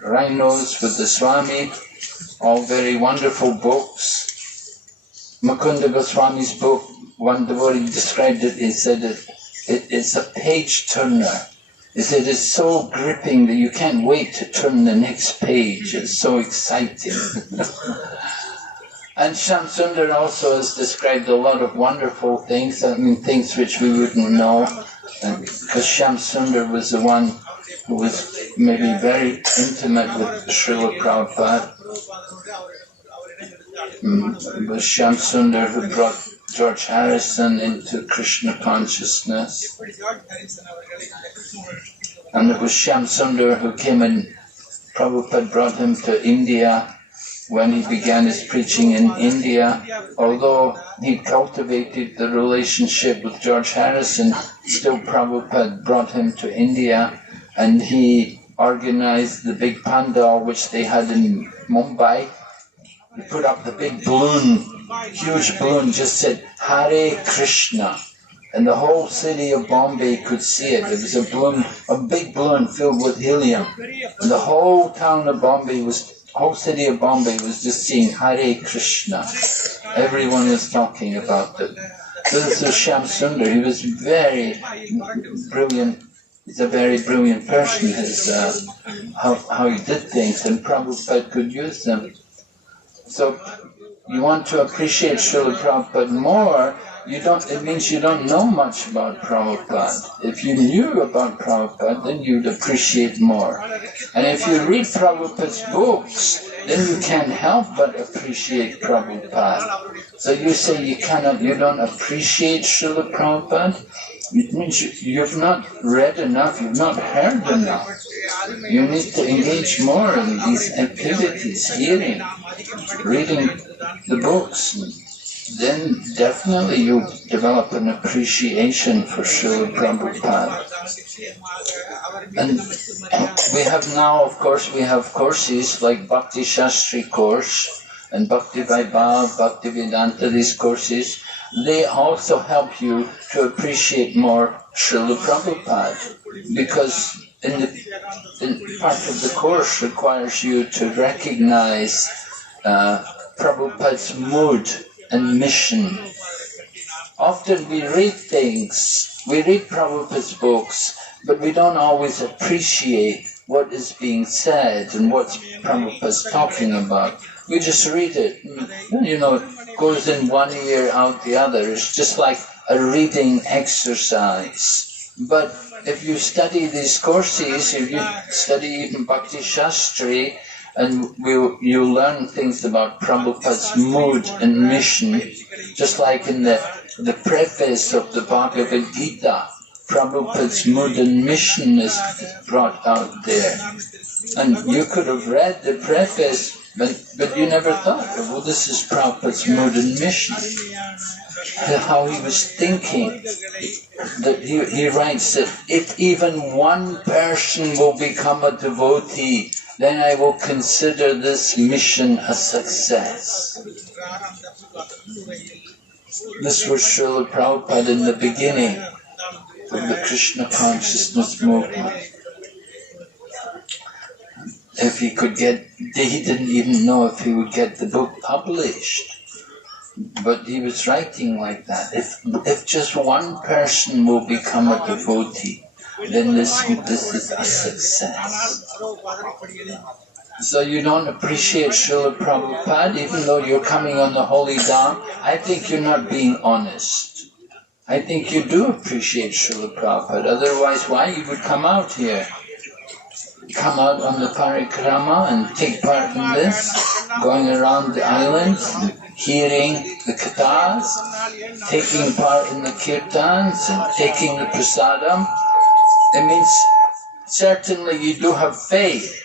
rhinos with the Swami, all very wonderful books. Mukunda Goswami's book, one devotee described it, he said it's a page turner. He said it's so gripping that you can't wait to turn the next page, it's so exciting. And Shamsundar also has described a lot of wonderful things, I mean things which we wouldn't know, because Shamsundar was the one who was maybe very intimate with Srila Prabhupada. It was Shamsundar who brought George Harrison into Krishna consciousness. And it was Shamsundar who came in, Prabhupada brought him to India when he began his preaching in India. Although he cultivated the relationship with George Harrison, still Prabhupada brought him to India, and he organized the big pandal which they had in Mumbai. He put up the big balloon, huge balloon, just said Hare Krishna, and the whole city of Bombay could see it. It was a balloon, a big balloon filled with helium, and the whole town of Bombay whole city of Bombay was just saying Hare Krishna. Everyone was talking about it. So this was Shamsundar. He was very brilliant. He's a very brilliant person. His how he did things, and Prabhupada could use them. So you want to appreciate Srila Prabhupada more, it means you don't know much about Prabhupada. If you knew about Prabhupada, then you'd appreciate more. And if you read Prabhupada's books, then you can't help but appreciate Prabhupada. So you say you don't appreciate Srila Prabhupada? It means you've not read enough, you've not heard enough. You need to engage more in these activities, hearing, reading the books. Then definitely you develop an appreciation for Srila Prabhupada. And we have now, of course, we have courses like Bhakti Shastri course and Bhakti Vaibhav, Bhakti Vedanta, these courses. They also help you to appreciate more Srila Prabhupada, because in part of the course requires you to recognize Prabhupada's mood and mission. Often we read things, we read Prabhupada's books, but we don't always appreciate what is being said and what Prabhupada's talking about. We just read it, it goes in one ear, out the other. It's just like a reading exercise. But if you study these courses, if you study even Bhakti Shastri, and you learn things about Prabhupada's mood and mission, just like in the preface of the Bhagavad Gita, Prabhupada's mood and mission is brought out there. And you could have read the preface, but you never thought, well, this is Prabhupada's mood and mission. How he was thinking. That he writes that if even one person will become a devotee, then I will consider this mission a success. This was Srila Prabhupada in the beginning of the Krishna consciousness movement. If he didn't even know if he would get the book published. But he was writing like that. If just one person will become a devotee, then this is a success. So you don't appreciate Srila Prabhupada, even though you're coming on the holy Dham. I think you're not being honest. I think you do appreciate Srila Prabhupada. Otherwise, why you would come out here? Come out on the Parikrama and take part in this, going around the island, hearing the kathas, taking part in the kirtans and taking the prasadam. It means certainly you do have faith.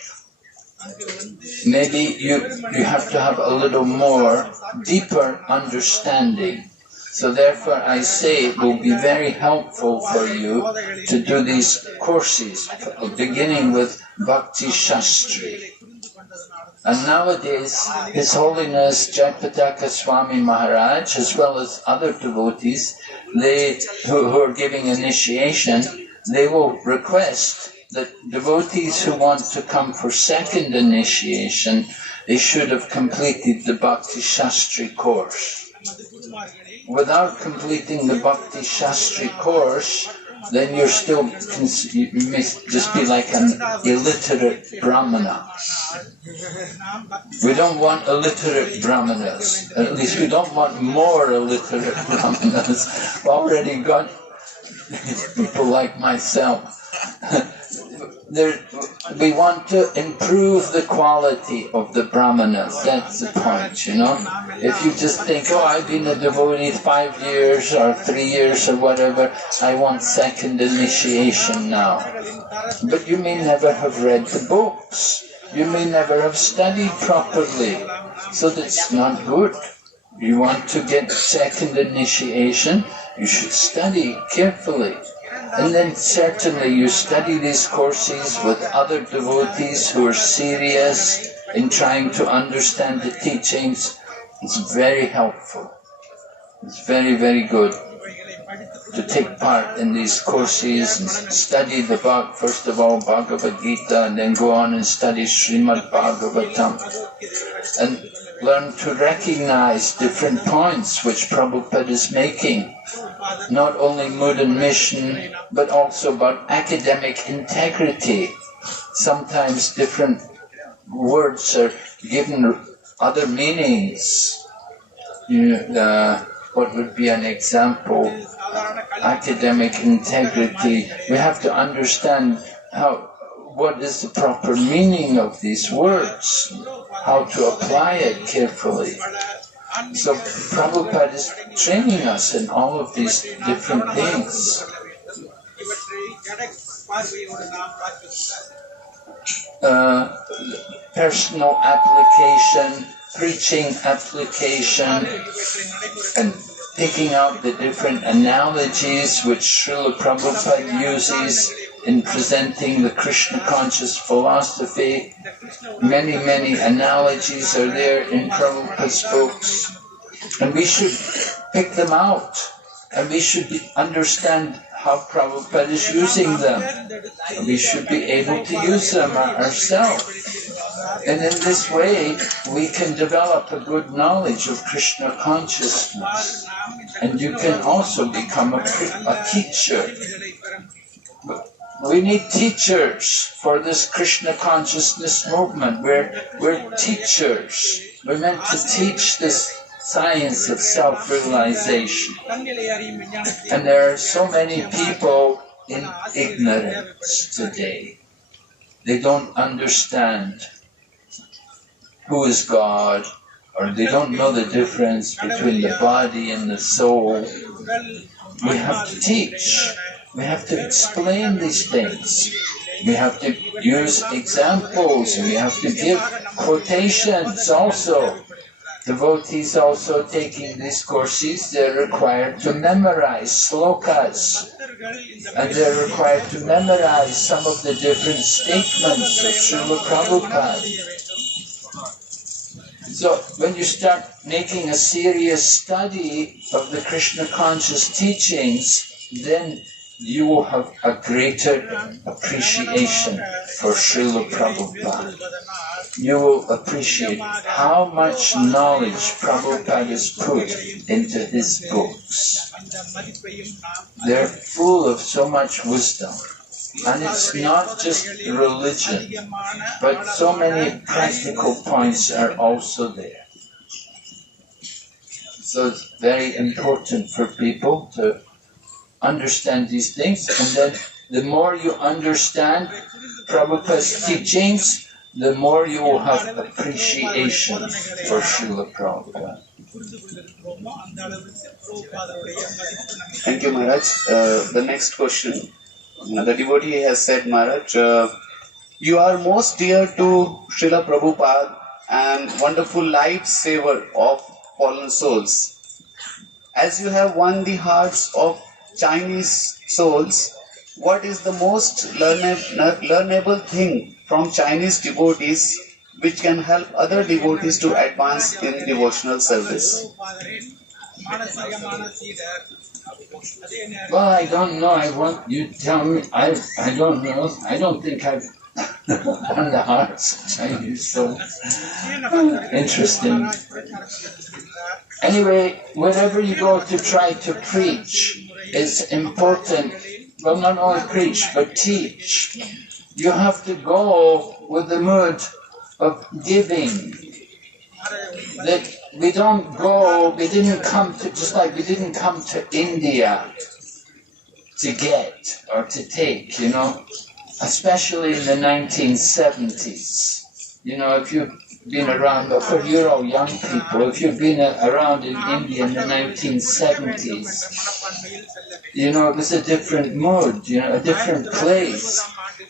maybe you have to have a little more deeper understanding. So therefore I say it will be very helpful for you to do these courses, beginning with Bhakti Shastri. And nowadays, His Holiness Jayapataka Swami Maharaj, as well as other devotees, who are giving initiation, they will request that devotees who want to come for second initiation, they should have completed the Bhakti Shastri course. Without completing the Bhakti Shastri course, then you may just be like an illiterate Brahmana. We don't want illiterate Brahmanas. At least we don't want more illiterate Brahmanas. We've already got people like myself. We want to improve the quality of the Brahmanas. That's the point, you know. If you just think, oh, I've been a devotee 5 years or 3 years or whatever, I want second initiation now. But you may never have read the books. You may never have studied properly. So that's not good. You want to get second initiation, you should study carefully. And then certainly you study these courses with other devotees who are serious in trying to understand the teachings. It's very helpful. It's very, very good to take part in these courses and study first of all Bhagavad Gita, and then go on and study Srimad Bhagavatam and learn to recognize different points which Prabhupada is making. Not only mood and mission, but also about academic integrity. Sometimes different words are given other meanings. What would be an example? Academic integrity. We have to understand what is the proper meaning of these words, how to apply it carefully. So Prabhupada is training us in all of these different things. Personal application, preaching application, and picking out the different analogies which Srila Prabhupada uses in presenting the Krishna conscious philosophy. Many, many analogies are there in Prabhupada's books. And we should pick them out. And we should understand how Prabhupada is using them. And we should be able to use them ourselves. And in this way, we can develop a good knowledge of Krishna consciousness. And you can also become a teacher. We need teachers for this Krishna consciousness movement. We're teachers. We're meant to teach this science of self-realization. And there are so many people in ignorance today. They don't understand who is God, or they don't know the difference between the body and the soul. We have to teach. We have to explain these things. We have to use examples, and we have to give quotations also. Devotees also taking these courses, they're required to memorize slokas. And they're required to memorize some of the different statements of Srila Prabhupada. So when you start making a serious study of the Krishna conscious teachings, then you will have a greater appreciation for Srila Prabhupada. You will appreciate how much knowledge Prabhupada has put into his books. They're full of so much wisdom. And it's not just religion, but so many practical points are also there. So it's very important for people to understand these things, and then the more you understand Prabhupada's teachings, the more you will have appreciation for Srila Prabhupada. Thank you, Maharaj. The next question. The devotee has said, Maharaj, You are most dear to Srila Prabhupada and wonderful lifesaver of fallen souls. As you have won the hearts of Chinese souls, what is the most learnable thing from Chinese devotees which can help other devotees to advance in devotional service? Well, I don't know. I want you to tell me. I don't know. I don't think I've won the hearts of Chinese souls. Interesting. Anyway, wherever you go to try to preach, it's important. Well, not only preach, but teach. You have to go with the mood of giving. That we don't go, we didn't come to, just like we didn't come to India to get or to take, you know, especially in the 1970s. You know, if you've been around, of course you're all young people, if you've been around in India in the 1970s, you know, it was a different mood, you know, a different place.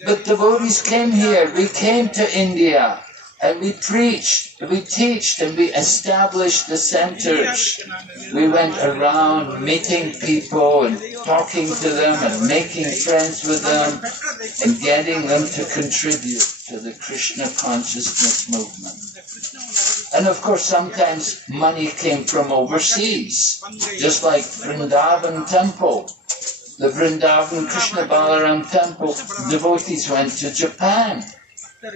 But devotees came here, we came to India, and we preached, we teached, and we established the centers. We went around meeting people and talking to them and making friends with them and getting them to contribute to the Krishna consciousness movement. And of course, sometimes money came from overseas, just like Vrindavan Temple. The Vrindavan Krishna Balaram Temple, devotees went to Japan,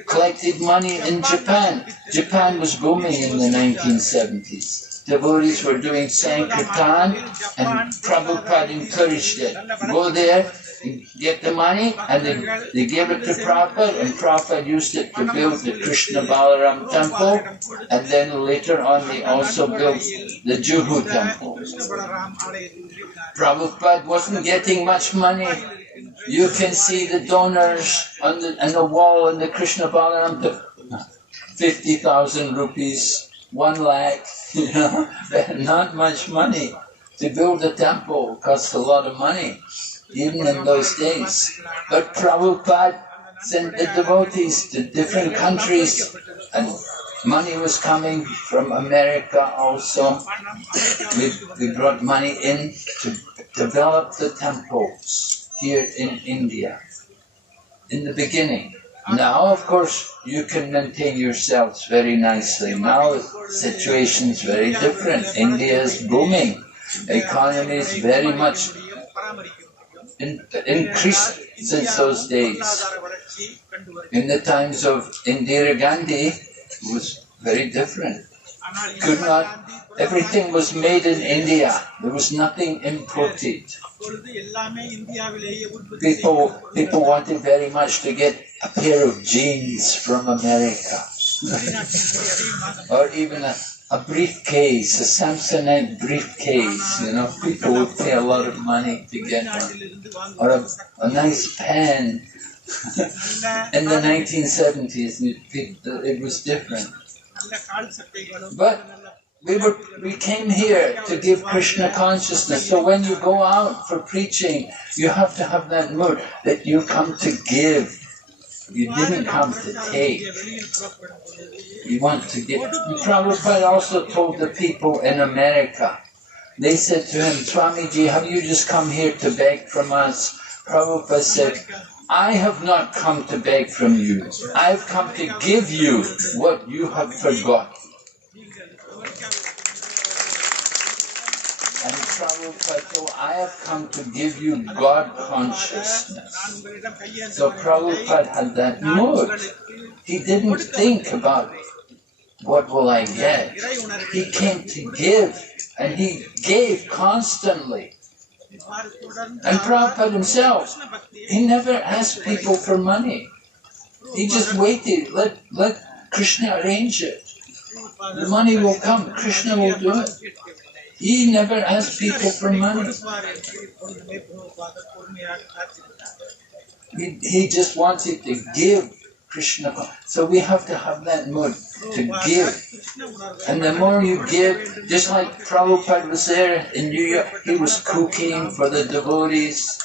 collected money in Japan. Japan was booming in the 1970s. Devotees were doing Sankirtan, and Prabhupada encouraged it. Go there, get the money, and they gave it to Prabhupada, and Prabhupada used it to build the Krishna Balaram Temple, and then later on they also built the Juhu Temple. Prabhupada wasn't getting much money. You can see the donors on the wall in the Krishna Balaram Temple. 50,000 rupees, 1 lakh, you know, not much money. To build a temple costs a lot of money, even in those days. But Prabhupada sent the devotees to different countries, and money was coming from America also. We brought money in to develop the temples here in India in the beginning. Now, of course, you can maintain yourselves very nicely. Now, the situation is very different. India is booming. The economy is very much increased since those days. In the times of Indira Gandhi, it was very different. Everything was made in India. There was nothing imported. People wanted very much to get a pair of jeans from America. Or even a briefcase, a Samsonite briefcase, you know, people would pay a lot of money to get one. Or a nice pen. In the 1970s, it was different. But we came here to give Krishna consciousness. So when you go out for preaching, you have to have that mood that you come to give. You didn't come to take. You want to give. Prabhupada also told the people in America, they said to him, Swamiji, have you just come here to beg from us? Prabhupada said, I have not come to beg from you. I've come to give you what you have forgotten. And Prabhupada told, I have come to give you God consciousness. So Prabhupada had that mood. He didn't think about what will I get. He came to give, and he gave constantly. And Prabhupada himself, he never asked people for money. He just waited, let Krishna arrange it. The money will come, Krishna will do it. He never asked people for money. He just wanted to give Krishna. So we have to have that mood to give. And the more you give, just like Prabhupada was there in New York, he was cooking for the devotees.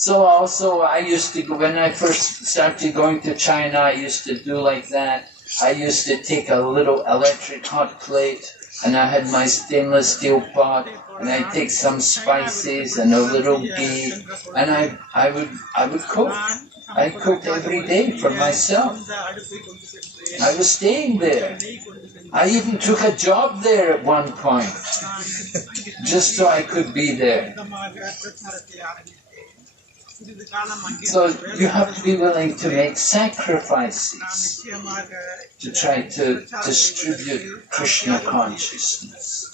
So also I used to, when I first started going to China, I used to do like that. I used to take a little electric hot plate and I had my stainless steel pot and I'd take some spices and a little ghee and I would cook. I cooked every day for myself. I was staying there. I even took a job there at one point, just so I could be there. So you have to be willing to make sacrifices to try to distribute Krishna consciousness.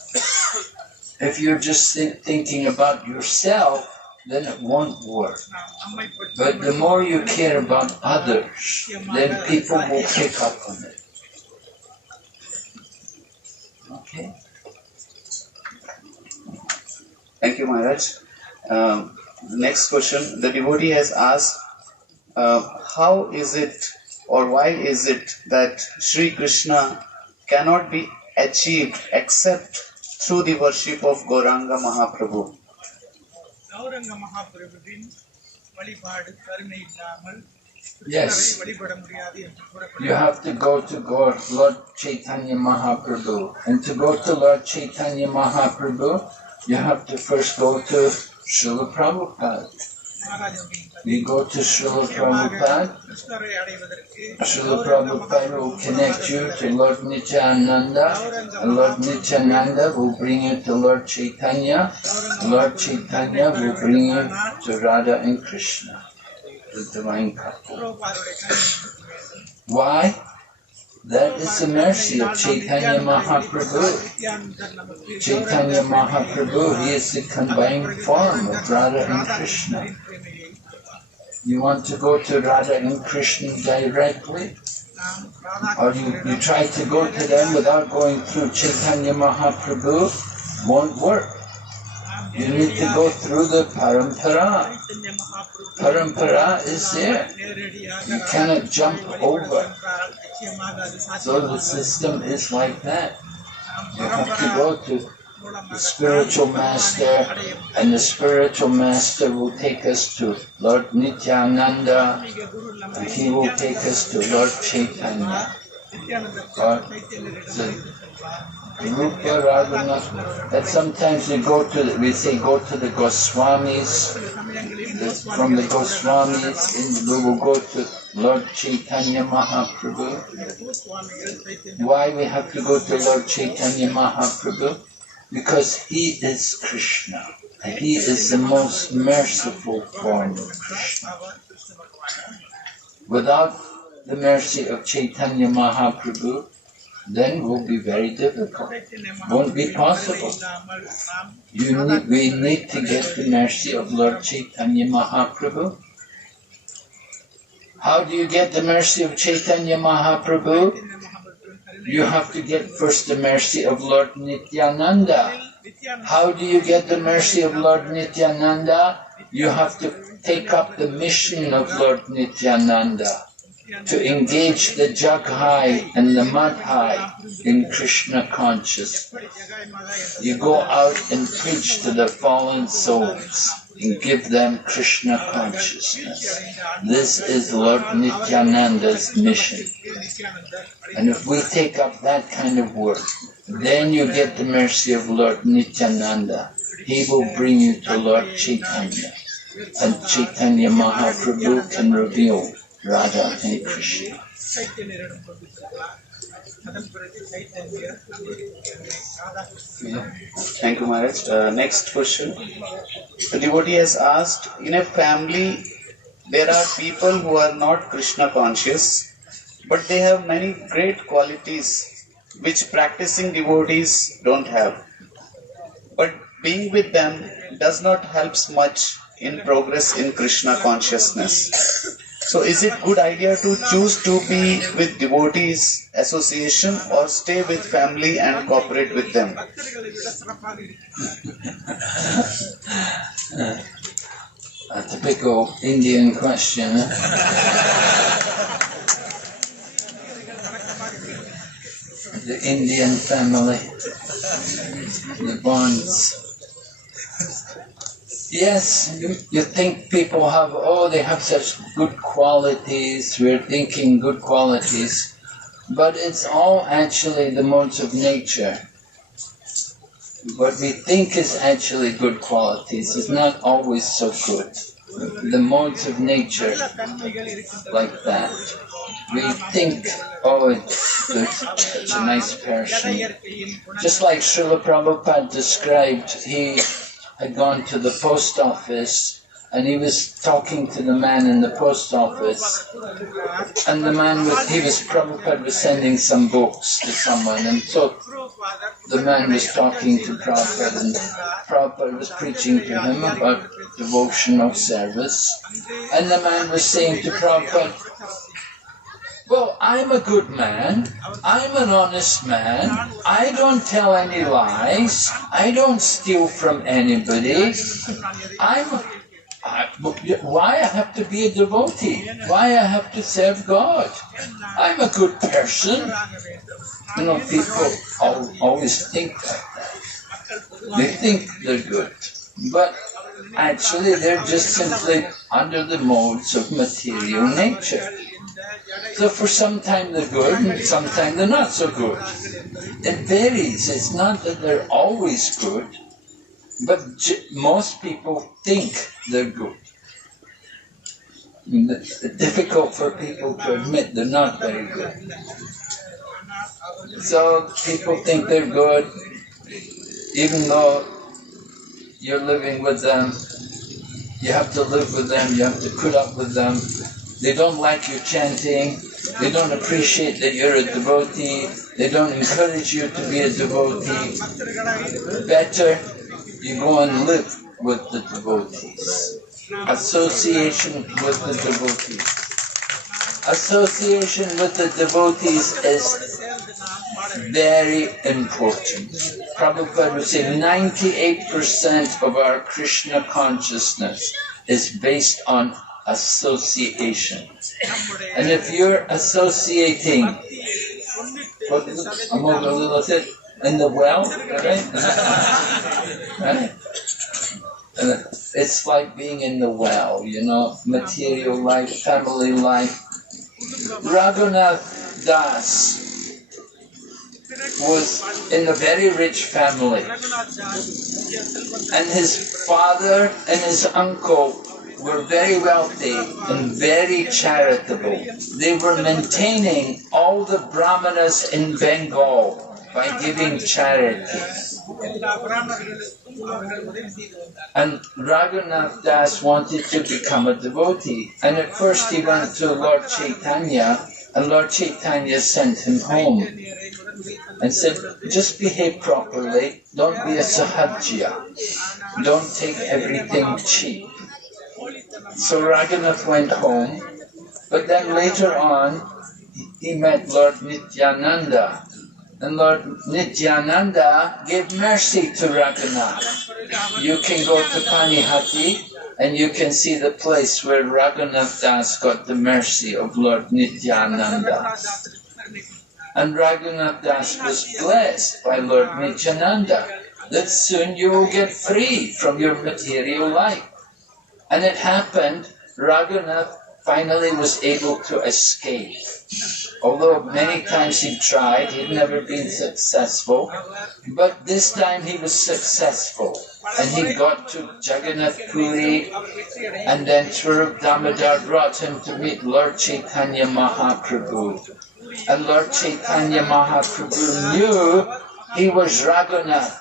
If you're just thinking about yourself, then it won't work. But the more you care about others, then people will pick up on it. Okay? Thank you, Maharaj. Next question. The devotee has asked, how is it or why is it that Sri Krishna cannot be achieved except through the worship of Gauranga Mahaprabhu? Yes, you have to go to Lord Chaitanya Mahaprabhu. And to go to Lord Chaitanya Mahaprabhu, you have to first go to Srila Prabhupada. We go to Srila Prabhupada. Srila Prabhupada will connect you to Lord Nityananda. And Lord Nityananda will bring you to Lord Chaitanya. Lord Chaitanya will bring you to Radha and Krishna, the divine couple. Why? That is the mercy of Chaitanya Mahaprabhu. Chaitanya Mahaprabhu, he is the combined form of Radha and Krishna. You want to go to Radha and Krishna directly? Or you try to go to them without going through Chaitanya Mahaprabhu? Won't work. You need to go through the Parampara. Parampara is there. You cannot jump over. So the system is like that. You have to go to the spiritual master, and the spiritual master will take us to Lord Nityananda, and he will take us to Lord Chaitanya. Or the Rupa Raghunath. That sometimes we say go to the Goswamis. From the Goswamis, we will go to Lord Chaitanya Mahaprabhu. Why we have to go to Lord Chaitanya Mahaprabhu? Because he is Krishna. He is the most merciful form of Krishna. Without the mercy of Chaitanya Mahaprabhu, then it will be very difficult. Won't be possible. We need to get the mercy of Lord Chaitanya Mahaprabhu. How do you get the mercy of Chaitanya Mahaprabhu? You have to get first the mercy of Lord Nityananda. How do you get the mercy of Lord Nityananda? You have to take up the mission of Lord Nityananda, to engage the Jaghai and the Madhai in Krishna consciousness. You go out and preach to the fallen souls and give them Krishna consciousness. This is Lord Nityananda's mission. And if we take up that kind of work, then you get the mercy of Lord Nityananda. He will bring you to Lord Chaitanya. And Chaitanya Mahaprabhu can reveal Radha and Krishna. Thank you, Maharaj. Next question. The devotee has asked, in a family, there are people who are not Krishna conscious, but they have many great qualities which practicing devotees don't have. But being with them does not help much in progress in Krishna consciousness. So is it good idea to choose to be with devotees association or stay with family and cooperate with them? A typical Indian question. The Indian family, the bonds. Yes, you think people have, oh, they have such good qualities, we're thinking good qualities, but it's all actually the modes of nature. What we think is actually good qualities is not always so good. The modes of nature, like that. We think, oh, there's such a nice person. Just like Srila Prabhupada described, he had gone to the post office and he was talking to the man in the post office, and the man Prabhupada was sending some books to someone, and so the man was talking to Prabhupada, and Prabhupada was preaching to him about devotional service, and the man was saying to Prabhupada, well, I'm a good man, I'm an honest man, I don't tell any lies, I don't steal from anybody, why I have to be a devotee? Why I have to serve God? I'm a good person. You know, people always think like that. They think they're good, but actually they're just simply under the modes of material nature. So for some time they're good and sometimes they're not so good. It varies. It's not that they're always good, but most people think they're good. It's difficult for people to admit they're not very good. So people think they're good, even though you're living with them, you have to live with them, you have to put up with them. They don't like you chanting, they don't appreciate that you're a devotee, they don't encourage you to be a devotee. Better you go and live with the devotees. Association with the devotees. Association with the devotees is very important. Prabhupada would say 98% of our Krishna consciousness is based on association. And if you're associating, in the well, right? It's like being in the well, you know, material life, family life. Raghunath Das was in a very rich family, and his father and his uncle were very wealthy and very charitable. They were maintaining all the brahmanas in Bengal by giving charity. And Raghunath Das wanted to become a devotee. And at first he went to Lord Chaitanya, and Lord Chaitanya sent him home and said, just behave properly, don't be a sahajya, don't take everything cheap. So Raghunath went home, but then later on he met Lord Nityananda, and Lord Nityananda gave mercy to Raghunath. You can go to Panihati and you can see the place where Raghunath Das got the mercy of Lord Nityananda. And Raghunath Das was blessed by Lord Nityananda that soon you will get free from your material life. And it happened, Raghunath finally was able to escape. Although many times he tried, he'd never been successful, but this time he was successful. And he got to Jagannath Puri, and then Swarup Damodar brought him to meet Lord Chaitanya Mahaprabhu. And Lord Chaitanya Mahaprabhu knew he was Raghunath.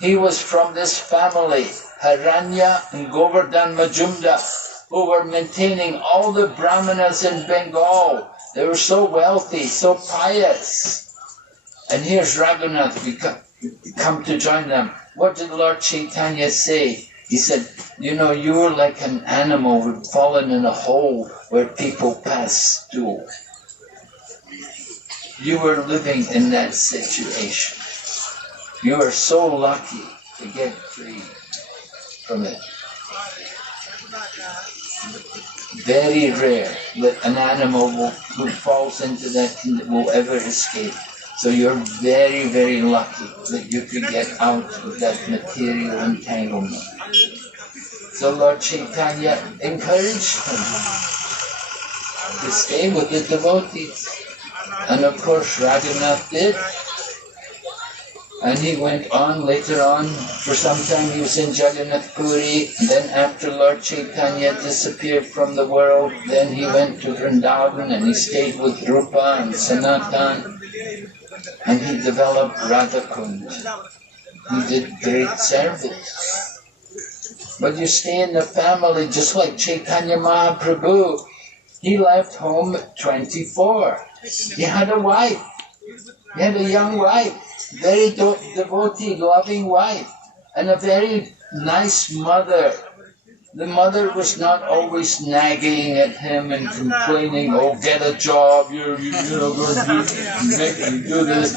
He was from this family, Haranya and Govardhan Majumdar, who were maintaining all the brahmanas in Bengal. They were so wealthy, so pious. And here's Raghunath come to join them. What did Lord Chaitanya say? He said, you know, you were like an animal who'd fallen in a hole where people pass through. You were living in that situation. You are so lucky to get free from it. Very rare that an animal who falls into that will ever escape. So you're very, very lucky that you could get out of that material entanglement. So Lord Chaitanya encouraged him to stay with the devotees. And of course Raghunath did. And he went on later on, for some time he was in Jagannath Puri, then after Lord Chaitanya disappeared from the world, then he went to Vrindavan and he stayed with Rupa and Sanatan, and he developed Radhakund. He did great service. But you stay in the family just like Chaitanya Mahaprabhu. He left home at 24. He had a wife. He had a young wife. Very devotee, loving wife, and a very nice mother. The mother was not always nagging at him and complaining, oh, get a job, you're going to do this.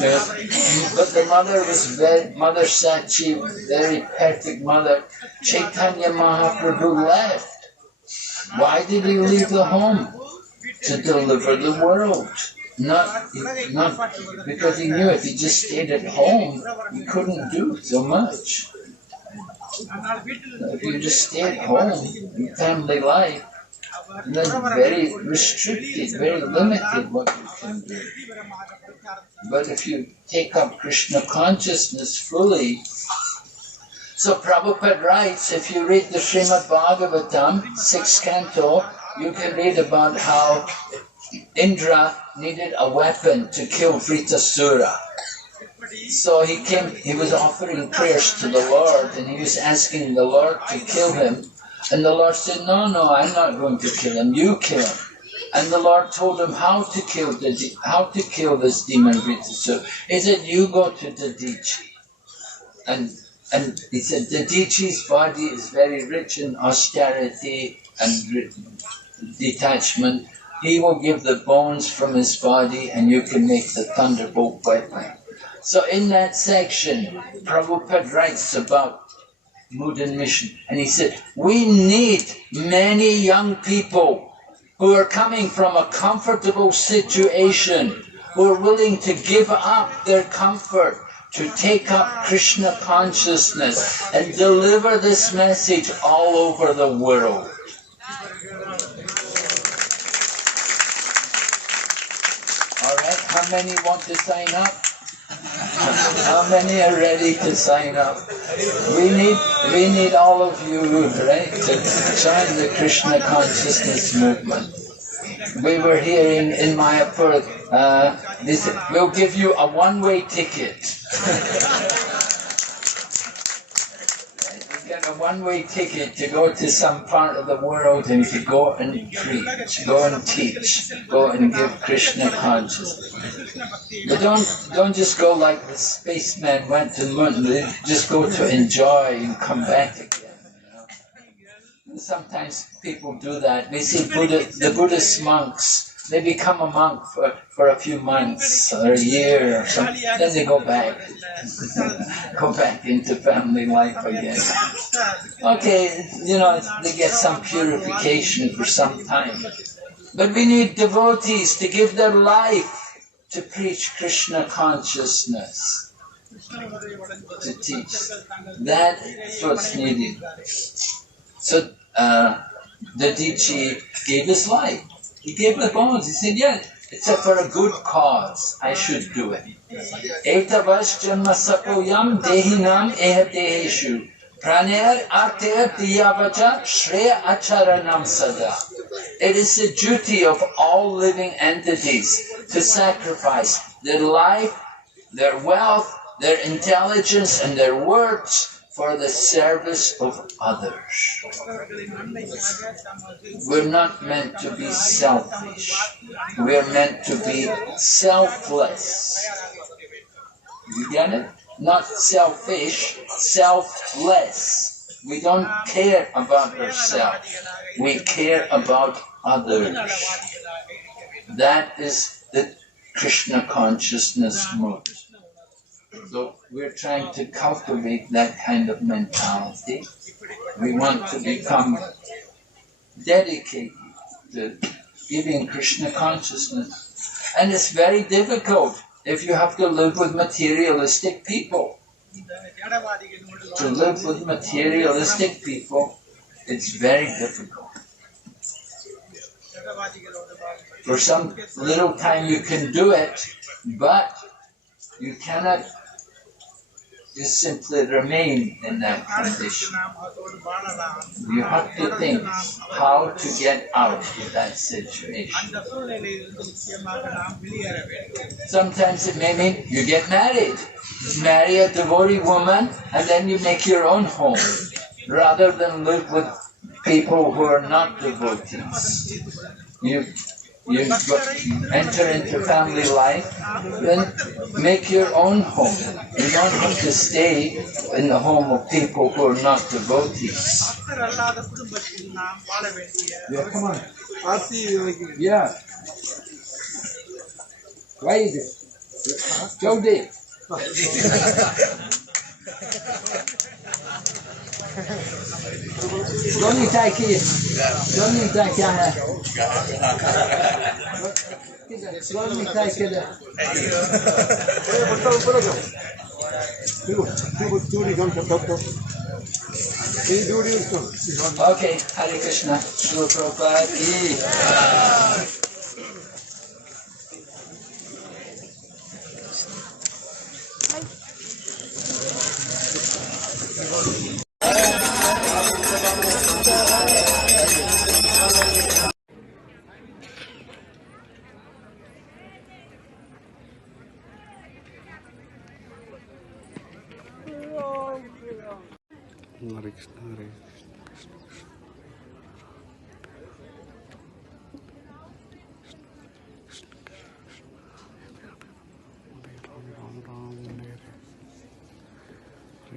But the mother was Mother Sachi, very perfect mother. Chaitanya Mahaprabhu left. Why did he leave the home? To deliver the world. Not because he knew if he just stayed at home, he couldn't do so much. If you just stay at home in family life, then very restricted, very limited what you can do. But if you take up Krishna consciousness fully, so Prabhupada writes, if you read the Srimad Bhagavatam, 6th canto, you can read about how Indra needed a weapon to kill Vritasura. So he was offering prayers to the Lord, and he was asking the Lord to kill him. And the Lord said, no, I'm not going to kill him, you kill him. And the Lord told him how to kill this demon Vritasura. He said, you go to Dadichi. And he said, Dadichi's body is very rich in austerity and detachment. He will give the bones from his body and you can make the thunderbolt weapon. So in that section, Prabhupada writes about mood and mission. And he said, we need many young people who are coming from a comfortable situation, who are willing to give up their comfort, to take up Krishna consciousness and deliver this message all over the world. Alright, how many want to sign up? How many are ready to sign up? We need all of you, right, to join the Krishna consciousness movement. We were hearing in Mayapur, they said, we'll give you a one-way ticket. You get a one-way ticket to go to some part of the world and to go and preach, go and teach, go and give Krishna consciousness. But don't just go like the spaceman went to the moon, just go to enjoy and come back again. Sometimes people do that. We see the Buddhist monks, they become a monk for a few months or a year or something, then they go back into family life again. Okay, they get some purification for some time. But we need devotees to give their life to preach Krishna consciousness, to teach. That's what's needed. So Dadichi gave his life. He gave the bones. He said, yeah, it's for a good cause. I should do it. Etavas janma sapoyam dehinam eha deheshu praner arter diyavaja shreya acharanam sada. It is the duty of all living entities to sacrifice their life, their wealth, their intelligence, and their words for the service of others. We're not meant to be selfish. We're meant to be selfless. You get it? Not selfish, selfless. We don't care about ourselves. We care about others. That is the Krishna consciousness mood. So we're trying to cultivate that kind of mentality. We want to become dedicated to giving Krishna consciousness. And it's very difficult if you have to live with materialistic people. To live with materialistic people, it's very difficult. For some little time you can do it, but you cannot just simply remain in that condition. You have to think how to get out of that situation. Sometimes it may mean you get married. Marry a devotee woman and then you make your own home, rather than live with people who are not devotees. You enter into family life, then make your own home. You don't have to stay in the home of people who are not devotees. Yeah, come on. Yeah. Why is it? Jody. Johnny Taki. Johnny Taki. Johnny Taki. Okay, Hare Krishna. Srila Prabhupada ki. Hare Krishna, Hare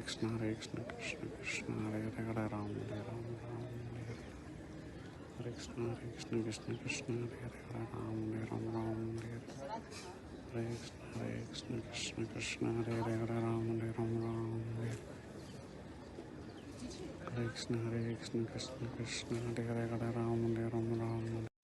Krishna, Hare Krishna, Krishna Krishna, Hare Hare, Hare Ram, Hare Ram, Ram Hare Hare. Hare Krishna, Krishna Krishna, Hare Hare, Hare Ram, Hare Ram, Ram Hare Hare. Hare Krishna, Krishna Krishna, Hare Hare, Hare Ram, Hare Ram, Ram Hare Hare. Hare Krishna, Krishna Krishna, Hare Hare, Hare Ram, Hare Ram, Ram.